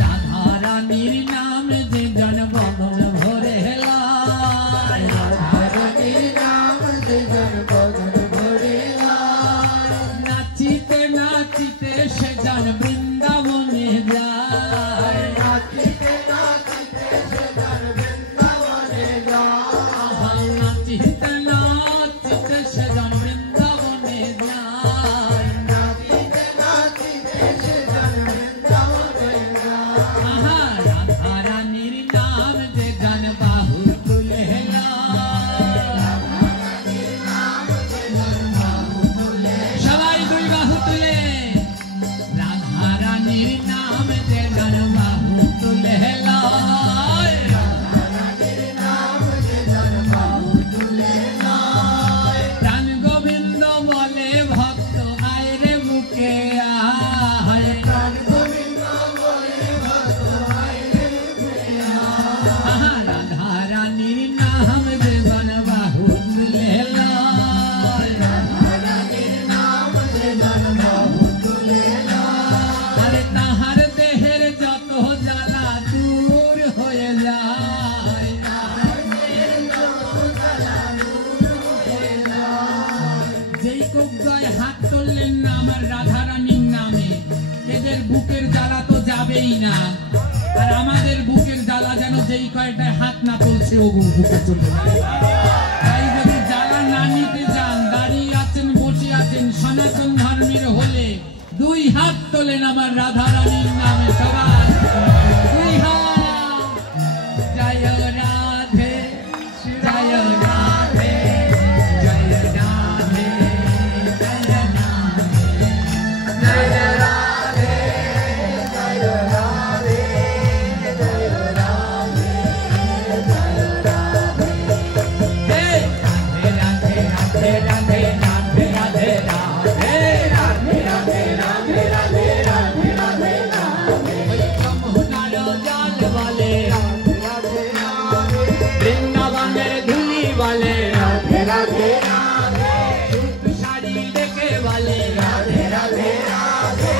রাধা রানীর নাম যে জন বদন ভরে নাচিতে নাচিতে সে কয়টায় হাত তুললেন না আমার রাধারানীর নামে, এদের বুকের জ্বালা তো যাবেই না। আর আমাদের বুকের জ্বালা যেন যেই কয়টায় হাত না তুলছে ও বুকে চলে যায়। তাই যদি জ্বালা না নিতে চান, দাঁড়িয়ে আছেন বসে আছেন সনাতন ধর্মের হলে দুই হাত তোলেন আমার রাধারানীর নামে সবাই, দুই হাত। জয় রাধে জয় রাধে জয় রাধে জয় রাধে জয় রাধে জয় রাধে জয় রাধে জয় রাধে। হে রাধে রাধে রাধে রাধে রাধে রাধে রাধে রাধে রাধে রাধে রাধে রাধে রাধে। ওই যমুনার জল বলে রাধে রাধে রাধে, বৃন্দাবনের ধুলি বলে রাধে রাধে রাধে, সুত শাড়ি দেখে বলে রাধে রাধে রাধে,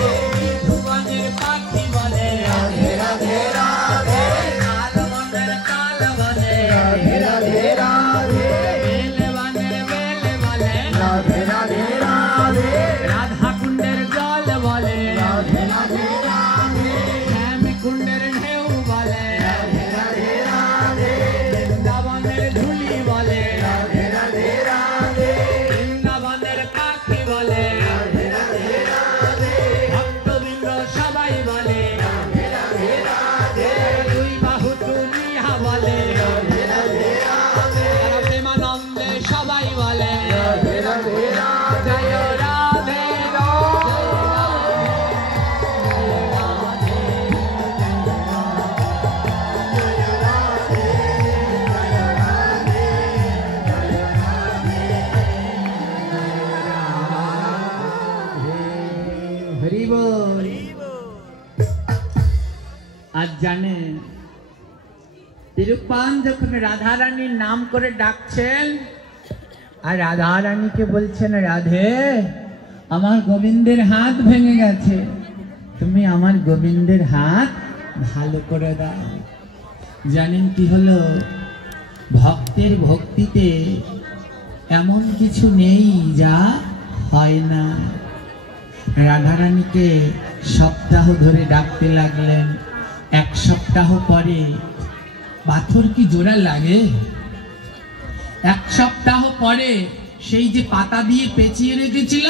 ভুবনের পাখি বলে রাধে রাধে রাধে, কালবনের কাল বলে রাধে রাধে রাধে, বেলবনের বেল বলে রাধে রাধে রাধে, রাধা কুণ্ডের জল বলে রাধে রাধে রাধে, শ্যাম কুণ্ডের ঢেউ বলে রাধে রাধে রাধে, বৃন্দাবনের ধুলি বলে রাধে রাধে রাধে, বৃন্দাবনের পাখি বলে রাধে রাধে রাধে, ভক্তবৃন্দ সবাই বলে রাধে রাধে রাধে, দুই বাহু তুলিয়া বলে রাধে রাধে রাধে, প্রেমানন্দে সবাই বলে রাধে রাধে রাধে, জয় রাধে হরি বল। আজ জানেন তিরুপান যখন রাধারানীর নাম করে ডাকছেন আর রাধারানীকে বলছেন, রাধে আমার গোবিন্দের হাত ভেঙে গেছে, তুমি আমার গোবিন্দের হাত ভালো করে দাও। জানেন কি হলো, ভক্তের ভক্তিতে এমন কিছু নেই যা হয় না। রাধারানীকে সপ্তাহ ধরে ডাকতে লাগলেন। এক সপ্তাহ পরে পাথর কি জোড়া লাগে? এক সপ্তাহ পরে সেই যে পাতা দিয়ে পেঁচিয়ে রেখেছিল,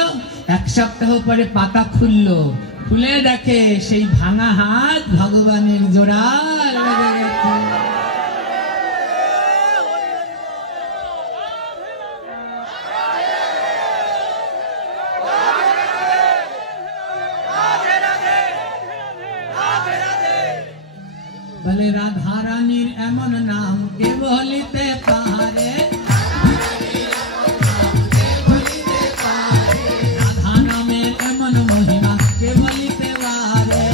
এক সপ্তাহ পরে পাতা খুললো, খুলে দেখে সেই ভাঙা হাত ভগবানের জোড়া লেগে গেছে। বলে রাধারানীর এমন নাম কে বলিতে পারে, রাধা নামের এমন মহিমা কে বলিতে পারে,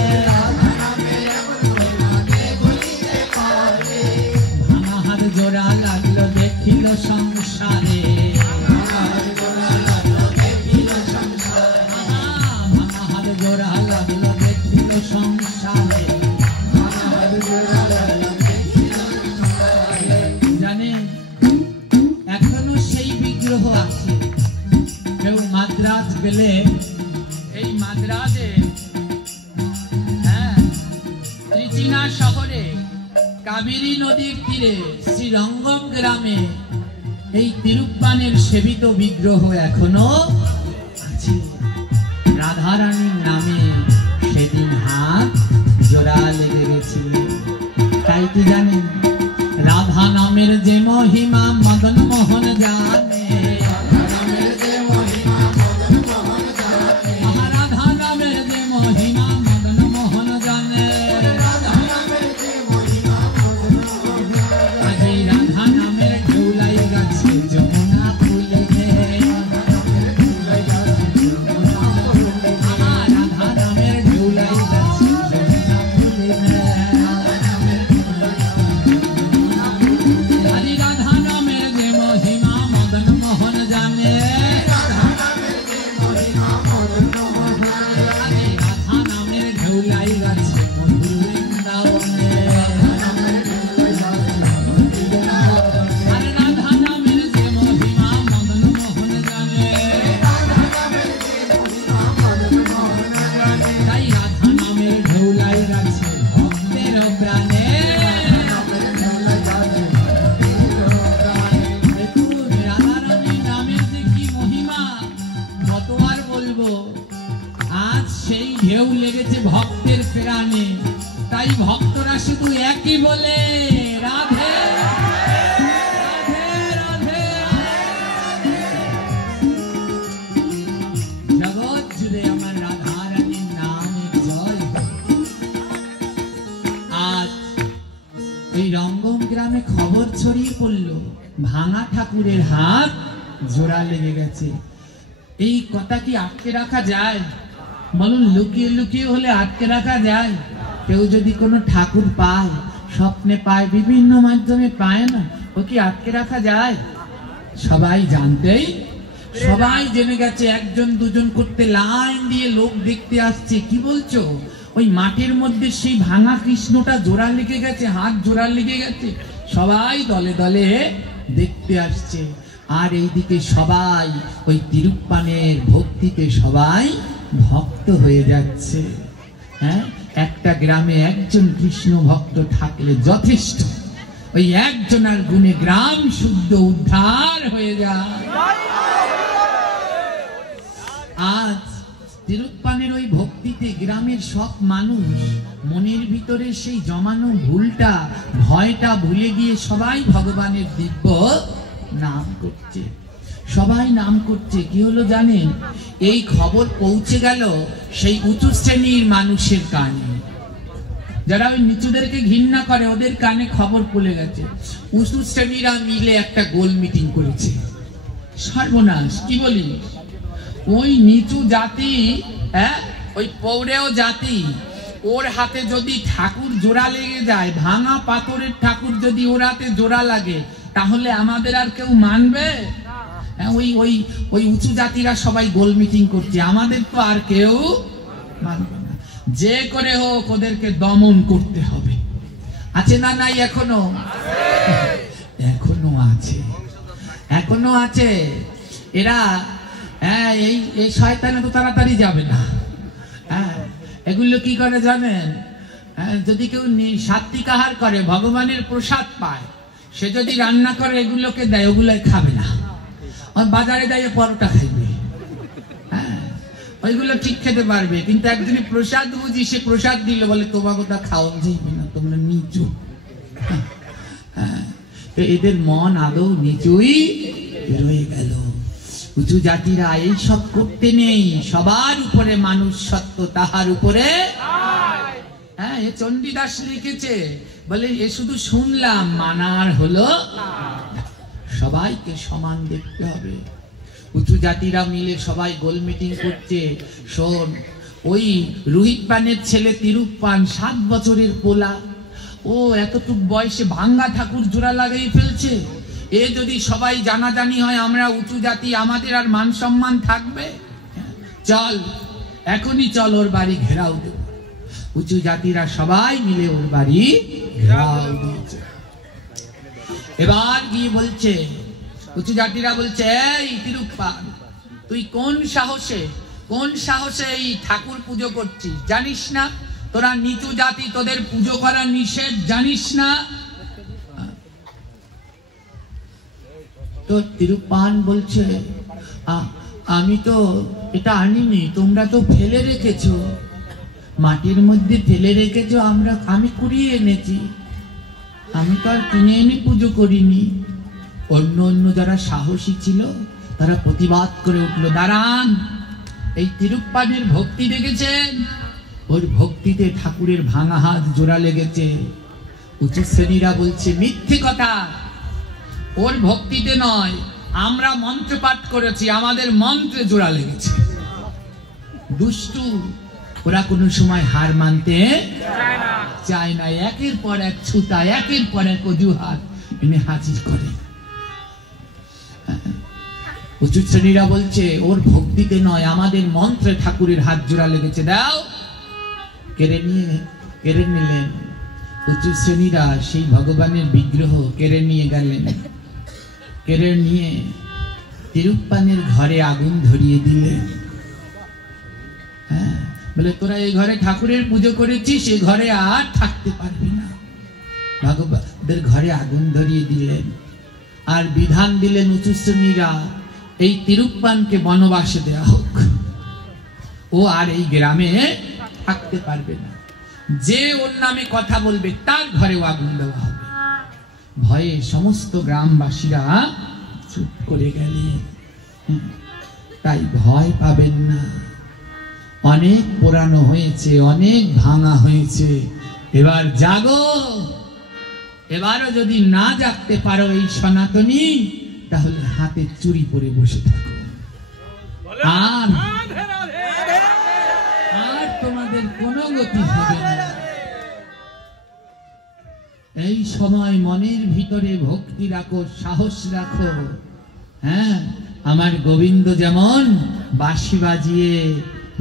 ভাঙা হাত জোড়া লাগলো দেখিল সংসারে, ভাঙা হাত জোড়া লাগলো দেখিল সংসারে। জানেন এখনো সেই বিগ্রহ আছে। কেউ মাদ্রাজ গেলে, এই মাদ্রাজে ত্রিচিনা শহরে কাবেরী নদীর তীরে শ্রীরঙ্গম গ্রামে এই তিরুপ্পানের সেবিত বিগ্রহ এখনো আছে। রাধারানীর নামে সেদিন হাত জোড়া লেগে গেছিল। তাই কি জানেন, রাধা নামের যে মহিমা মদন মোহন জানে, রাধা নামের যে মহিমা মদন মোহন জানে, রাধা নামের যে মহিমা মদন মোহন জানে, রাধা নামের যে মহিমা মদন মোহন জানে। আজি রাধা নামের ঢৌলাই গাছে যমুনা ফুলে গে, রাধা নামের ঢৌলাই গাছে যমুনা ফুলে গে। হরি রাধা নামের যে মহিমা মদন ঢেউ লেগেছে ভক্তের প্রাণে, তাই ভক্তরা শুধু একই বলে রাধে রাধে রাধে। জগৎ জুড়ে আমার রাধা রানীর নামে জয়। আজ এই রঙ্গম গ্রামে খবর ছড়িয়ে পড়লো ভাঙা ঠাকুরের হাত জোড়া লেগে গেছে। এই কথা কি আটকে রাখা যায়? বলুন, লুকিয়ে লুকিয়ে হলে আটকে রাখা যায়? কেউ যদি কোনো ঠাকুর পায়, স্বপ্নে পায়, বিভিন্ন মাধ্যমে পায় না, ও কি আটকে রাখা যায়? সবাই জানতেই সবাই জেনে গেছে, একজন দুজন করতে লাইন দিয়ে লোক দেখতে আসছে। কি বলছো? ওই মাটির মধ্যে সেই ভাঙা কৃষ্ণটা জোড়া লেগে গেছে, হাত জোড়া লেগে গেছে। সবাই দলে দলে দেখতে আসছে। আর এইদিকে সবাই ওই তিরুপ্পানের ভক্তিতে সবাই ভক্ত হয়ে যাচ্ছে। হ্যাঁ, একটা গ্রামে একজন কৃষ্ণ ভক্ত থাকলে যথেষ্ট। ওই একজনের গুণে গ্রাম শুদ্ধ উদ্ধার হয়ে যায়। আজ তিরুপ্পানের ওই ভক্তিতে গ্রামের সব মানুষ মনের ভিতরে সেই জমানো ভুলটা, ভয়টা ভুলে গিয়ে সবাই ভগবানের দিব্য নাম করছে। সবাই নাম করছে। কি হলো জানেন? এই খবর পৌঁছে গেল সেই উঁচু শ্রেণীর মানুষের কানে, যারা ওই নিচুদেরকে ঘৃণা করে, ওদের কানে খবর পড়ে গেছে। উঁচু শ্রেণীরা মিলে একটা গোল মিটিং করেছে। সর্বনাশ! কি বলি, ওই নিচু জাতি, হ্যাঁ, ওই পৌরেও জাতি, ওর হাতে যদি ঠাকুর জোড়া লেগে যায়, ভাঙা পাথরের ঠাকুর যদি ওর হাতে জোড়া লাগে, তাহলে আমাদের আর কেউ মানবে? ওই ওই ওই উঁচু জাতিরা সবাই গোল মিটিং করছে, আমাদের তো আর কেউ মানবে না। যে করে হোক ওদেরকে দমন করতে হবে। আছে না নাই? এখনো এখনো আছে, এখনো আছে। এরা এই শয়তানে তো তাড়াতাড়ি যাবে না। হ্যাঁ, এগুলো কি করে জানেন? যদি কেউ সাত্বিক আহার করে, ভগবানের প্রসাদ পায়, সে যদি রান্না করে এগুলোকে দেয়, ওগুলোই খাবে না। বাজারে দেয় পরোটা খাইবে, হ্যাঁ, ওইগুলো ঠিক খেতে পারবে। কিন্তু একজনই প্রসাদ বুঝি, সে প্রসাদ দিল, বলে তোমাকে তা খাওয়া যাইবে না, তোমরা নিচু। এদের মন আদৌ নিচুই রয়ে গেল। উঁচু জাতিরা এই সব করতে নেই। সবার উপরে মানুষ সত্য, তাহার উপরে। হ্যাঁ, এ চণ্ডীদাস লিখেছে, বলে এ শুধু শুনলাম, মানার হলো। সবাইকে সমান দেখতে হবে। উঁচু জাতিরা মিলে সবাই গোল মিটিং করছে। শোন, ওই রোহিত পানের ছেলে তিরুপ্পান, 7 বছরের পোলা, ও এতটুক বয়সে ভাঙ্গা ঠাকুর জোড়া লাগাই ফেলছে। এ যদি সবাই জানাজানি হয়, আমরা উঁচু জাতি, আমাদের আর মান সম্মান থাকবে? চল, এখনই চল, ওর বাড়ি ঘেরাও দেব। উঁচু জাতিরা সবাই মিলে ওর বাড়ি ঘেরাও দিয়েছে। এবার গিয়ে বলছে, উঁচু জাতিরা বলছে, এই তিরুপ্পান, তুই কোন সাহসে এই ঠাকুর পুজো করছিস? জানিস না তোরা নিচু জাতি, তোদের পুজো করা নিষেধ, জানিস না? তো তিরুপ্পান বলছে, আমি তো এটা আনিনি, তোমরা তো ফেলে রেখেছো, মাটির মধ্যে ফেলে রেখেছো, আমি কুড়িয়ে এনেছি, আমি তো আর কিনে এনে পুজো করিনি। অন্য যারা সাহসী ছিল তারা প্রতিবাদ করে উঠলো, দাঁড়ান, এই তিরুপ্পানের ভক্তি দেখেছেন? ওর ভক্তিতে ঠাকুরের ভাঙা হাত জোড়া লেগেছে। উঁচু শ্রেণীরা বলছে, মিথ্যে কথা, ওর ভক্তিতে নয়, আমরা মন্ত্র পাঠ করেছি, আমাদের মন্ত্রে জোড়া লেগেছে। দুষ্টু, ওরা কোনো সময় হার মানতে চায় না। একের পর এক ছুতা, একের পর এক অজুহাত এনে হাজির করে। উঁচু শ্রেণীরা বলছে, ওর ভক্তিতে নয়, আমাদের মন্ত্রে ঠাকুরের হাত জোড়া লেগেছে, দাও। কেড়ে নিলেন। উঁচু শ্রেণীরা সেই ভগবানের বিগ্রহ কেড়ে নিয়ে গেলেন। কেড়ে নিয়ে তিরুপ্পানের ঘরে আগুন ধরিয়ে দিলেন। হ্যাঁ, বলে তোরা এই ঘরে ঠাকুরের পুজো করেছিস, এই ঘরে আর থাকতে পারবি না। ভগবানের ঘরে আগুন ধরিয়ে দিলেন। আর বিধান দিলেন উঁচু শ্রেণীরা, এই তিরুপ্পানকে বনবাসে দেয়া হোক, ও আর এই গ্রামে থাকতে পারবে না। যে ওর নামে কথা বলবে তার ঘরেও আগুন দেওয়া হবে। ভয়ে সমস্ত গ্রামবাসীরা চুপ করে গেলেন। তাই ভয় পাবেন না। অনেক পোড়ানো হয়েছে, অনেক ভাঙা হয়েছে, এবার জাগো। এবারও যদি না জাগতে পারো এই সনাতনী, তাহলে হাতে চুরি পরে বসে থাকো। আর তোমাদের কোনো গতি হবে না। এই সময় মনের ভিতরে ভক্তি রাখো, সাহস রাখো। হ্যাঁ, আমার গোবিন্দ যেমন বাঁশি বাজিয়ে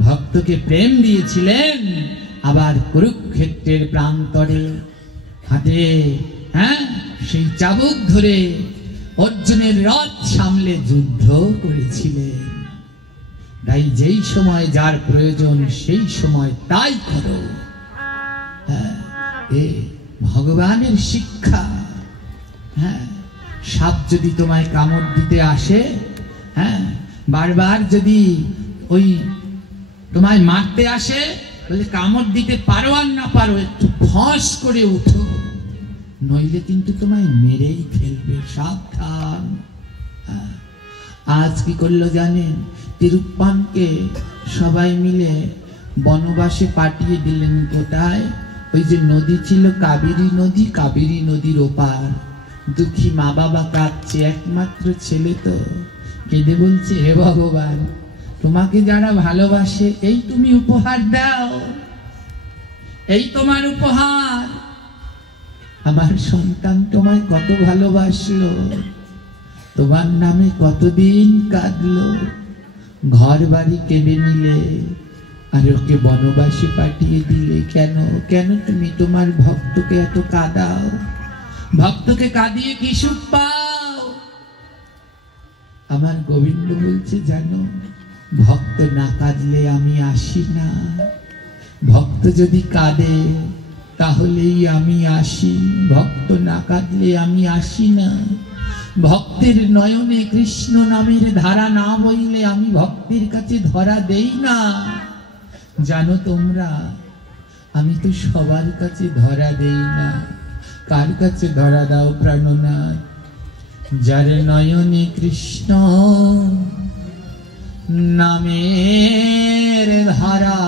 ভক্তকে প্রেম দিয়েছিলেন, আবার কুরুক্ষেত্রের প্রান্তরে হাতে সেই চাবুক ধরে অর্জুনের রথ সামলে যুদ্ধ করেছিলেন। তাই যেই সময় যার প্রয়োজন সেই সময় তাই করো। ভগবানের শিক্ষা। সাপ যদি তোমায় কামড় দিতে আসে, বারবার যদি ওই তোমায় মারতে আসে, বলে কামড় দিতে পারো আর না পারো, একটু ফস করে উঠো, নইলে কিন্তু তোমায় মেরেই ফেলবে, সাবধান। আজ কি করলো জানেন? তিরুপ্পানকে সবাই মিলে বনবাসে পাঠিয়ে দিলেন। কোথায়? ওই যে নদী ছিল কাবেরী নদী, কাবেরী নদীর ওপার। দুঃখী মা বাবা কাঁদছে, একমাত্র ছেলে তো কেঁদে বলছে, হে ভগবান, তোমাকে যারা ভালোবাসে এই তুমি উপহার দাও, এই তোমার উপহার। আমার সন্তান তোমায় কত ভালোবাসলো, তোমার নামে কতদিন কাঁদলো, ঘর বাড়ি কেড়ে নিলে, আর ওকে বনবাসে পাঠিয়ে দিলে। কেন? কেন তুমি তোমার ভক্তকে এত কাঁদাও? ভক্তকে কাঁদিয়ে কি সুখ পাও? আমার গোবিন্দ বলছে, জানো, ভক্ত না কাঁদলে আমি আসি না। ভক্ত যদি কাঁদে তাহলেই আমি আসি, ভক্ত না কাঁদলে আমি আসি না। ভক্তের নয়নে কৃষ্ণ নামের ধারা না বইলে আমি ভক্তের কাছে ধরা দেই না। জানো তোমরা, আমি তো সবার কাছে ধরা দেই না। কার কাছে ধরা দাও প্রাণনাথ? যার নয়নে কৃষ্ণ নামের ধারা,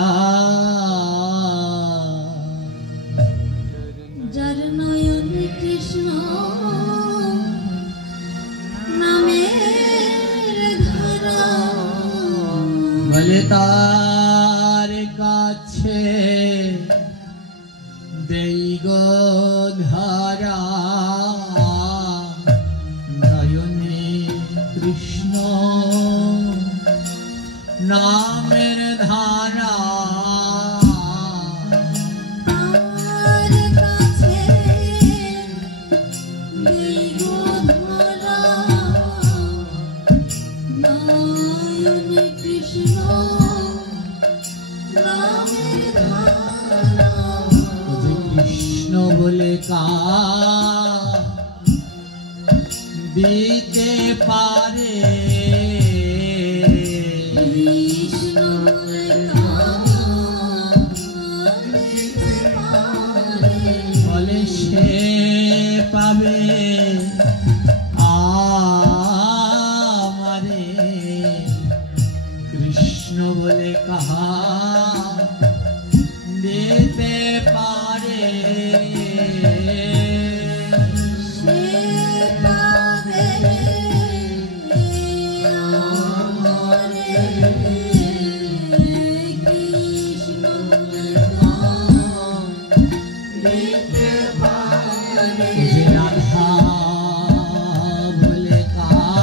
যার নয়নে কৃষ্ণ নামের ধারা, বলে তার কাছে দেই গো ধারা। নয়নে কৃষ্ণ নামের ধারা, তার কাছে দেই গো ধারা। নয়নে কৃষ্ণ নামের ধারা, কৃষ্ণ বলে কা দিতে পারে, কৃষ্ণ দিতে পারে, বলে সে পাবে আমারে। কৃষ্ণ বলে কাহা দিতে পারে, সে পাবে আমারে। কৃষ্ণ দিতে পারে, যে রাধা বলে কাহা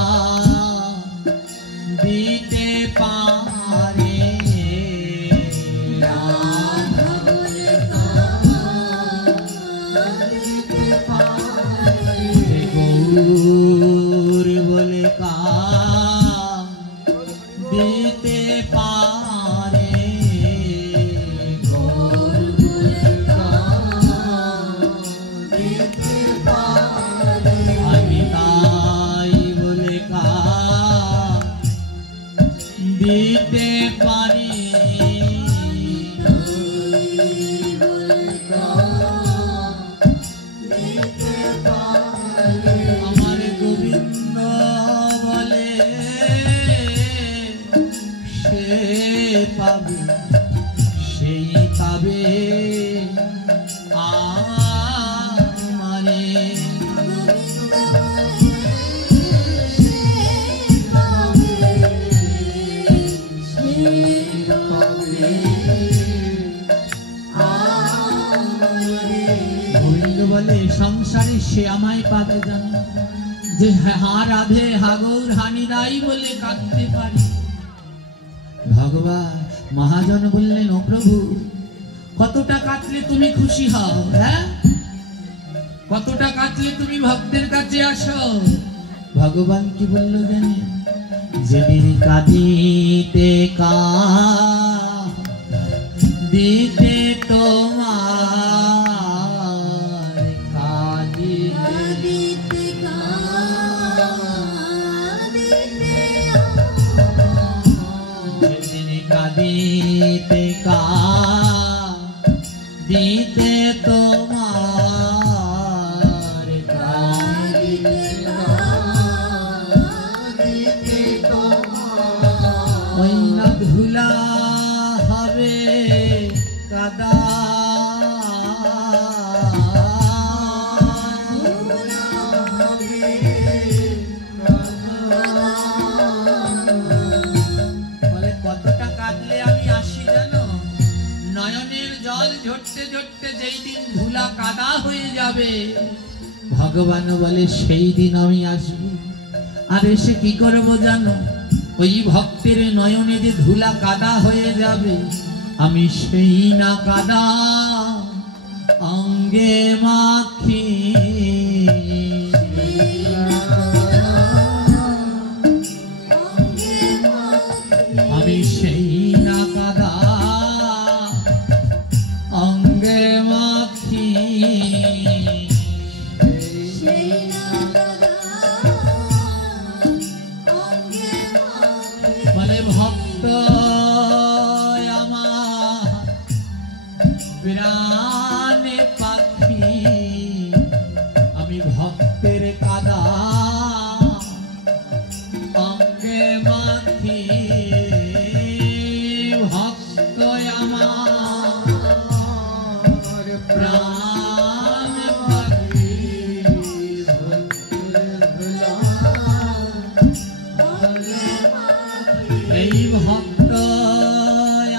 দিতে পারে, রাধা বলে দিতে পারে, গৌর বলে কাহা দিতে পারে, গৌর বলে দিতে পারে, আমি তাই বলে কাহা দিতে পারি। পাবে সেই পাবে আমারে। গোবিন্দ বলে সংসারে সে আমায় পাবে জানো, যে হা রাধে হাগৌর হানিদাই বলে কাঁদতে পারি। ভগবান মহাজন বললেন, ও প্রভু কতটা কাটলে তুমি খুশি হও? হ্যাঁ, কতটা কাটলে তুমি ভক্তের কাছে আসো? ভগবান কি বলল জানেন? যেদিন কাঁদিতে দিতে তোমার কাঁদিতে যেদিন কাঁদিতে দিতে তোমার ওই না ধুলা হবে কাদা, বলে কতটা কাঁদলে আমি আসি জানো? নয়নের জল ঝরতে ঝরতে যেই দিন ধুলা কাদা হয়ে যাবে, ভগবান বলে সেই দিন আমি আসব। আর এসে কি করবো জানো? ওই ভক্তের নয়নে যে ধুলা কাদা হয়ে যাবে, আমি সেই না কাদা অঙ্গে মাখি, আমি সেই না কাদা অঙ্গে মাখি। বলে ভক্ত আমার প্রাণে পাখি, আমি ভক্তের কাদা অঙ্গে মাখি। ভক্ত আমার প্রাণ পাখি, এই ভক্ত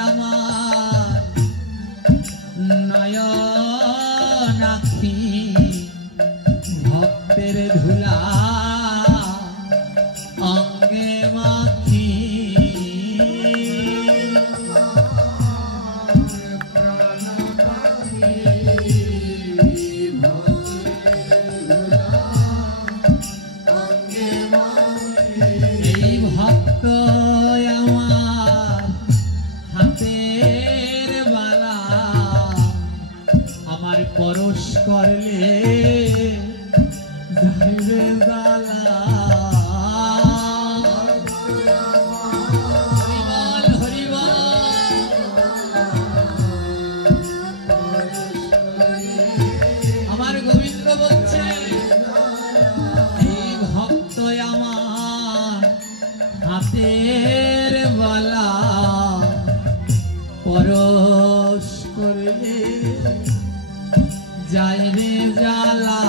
আমার নয়নাক্ষী, ভক্তের ধুলা অঙ্গে মাখি। এই ভক্ত আমার হাতের বালা, আমার পরশ করলে যাইবে জ্বালা। হরিবল হরিবল, আমার গোবিন্দ বলছে এই ভক্ত আমার হাতের বালা, পরশ করলে যায় রে জ্বালা।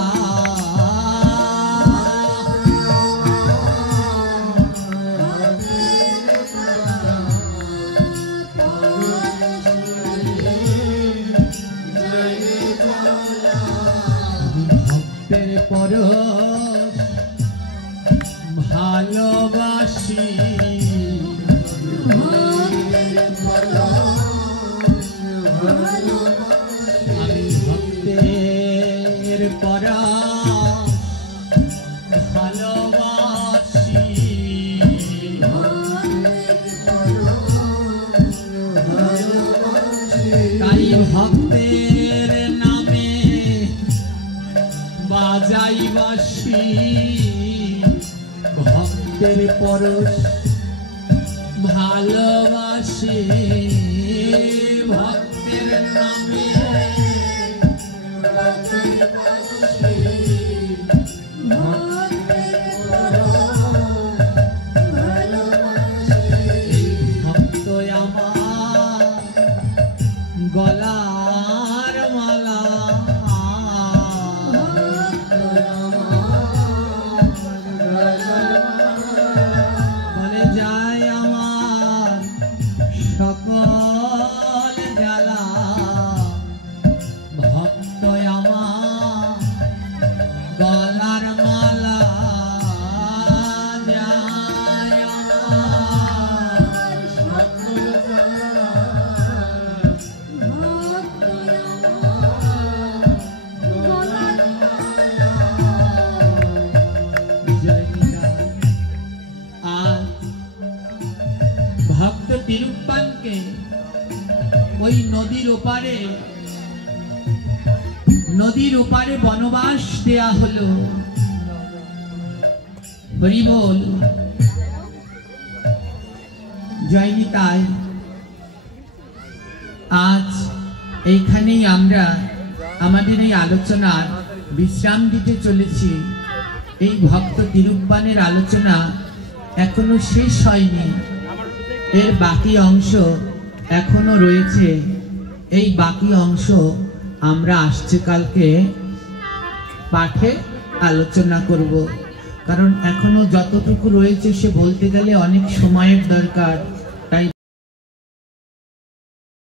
ভক্তের পরশ ভালোবাসি, আমি ভক্তের পরশ ভালোবাসি। তাই ভক্তের নামে বাজাই বাঁশি, ভক্তের পরশ ভালোবাসি। ভক্তের নামে ভক্ত আমার তিরুপ্পানকে ওই নদীর ওপারে বনবাস দেয়া হলো। হরি বল, জয় নিতাই। আজ এইখানেই আমরা আমাদের এই আলোচনার বিশ্রাম দিতে চলেছি। এই ভক্ত তিরুপ্পানের আলোচনা এখনো শেষ হয়নি, এর বাকি অংশ এখনো রয়েছে। এই বাকি অংশ আমরা আসছে কালকে পাঠে আলোচনা করব, কারণ এখনো যতটুকু রয়েছে সে বলতে গেলে অনেক সময়ের দরকার।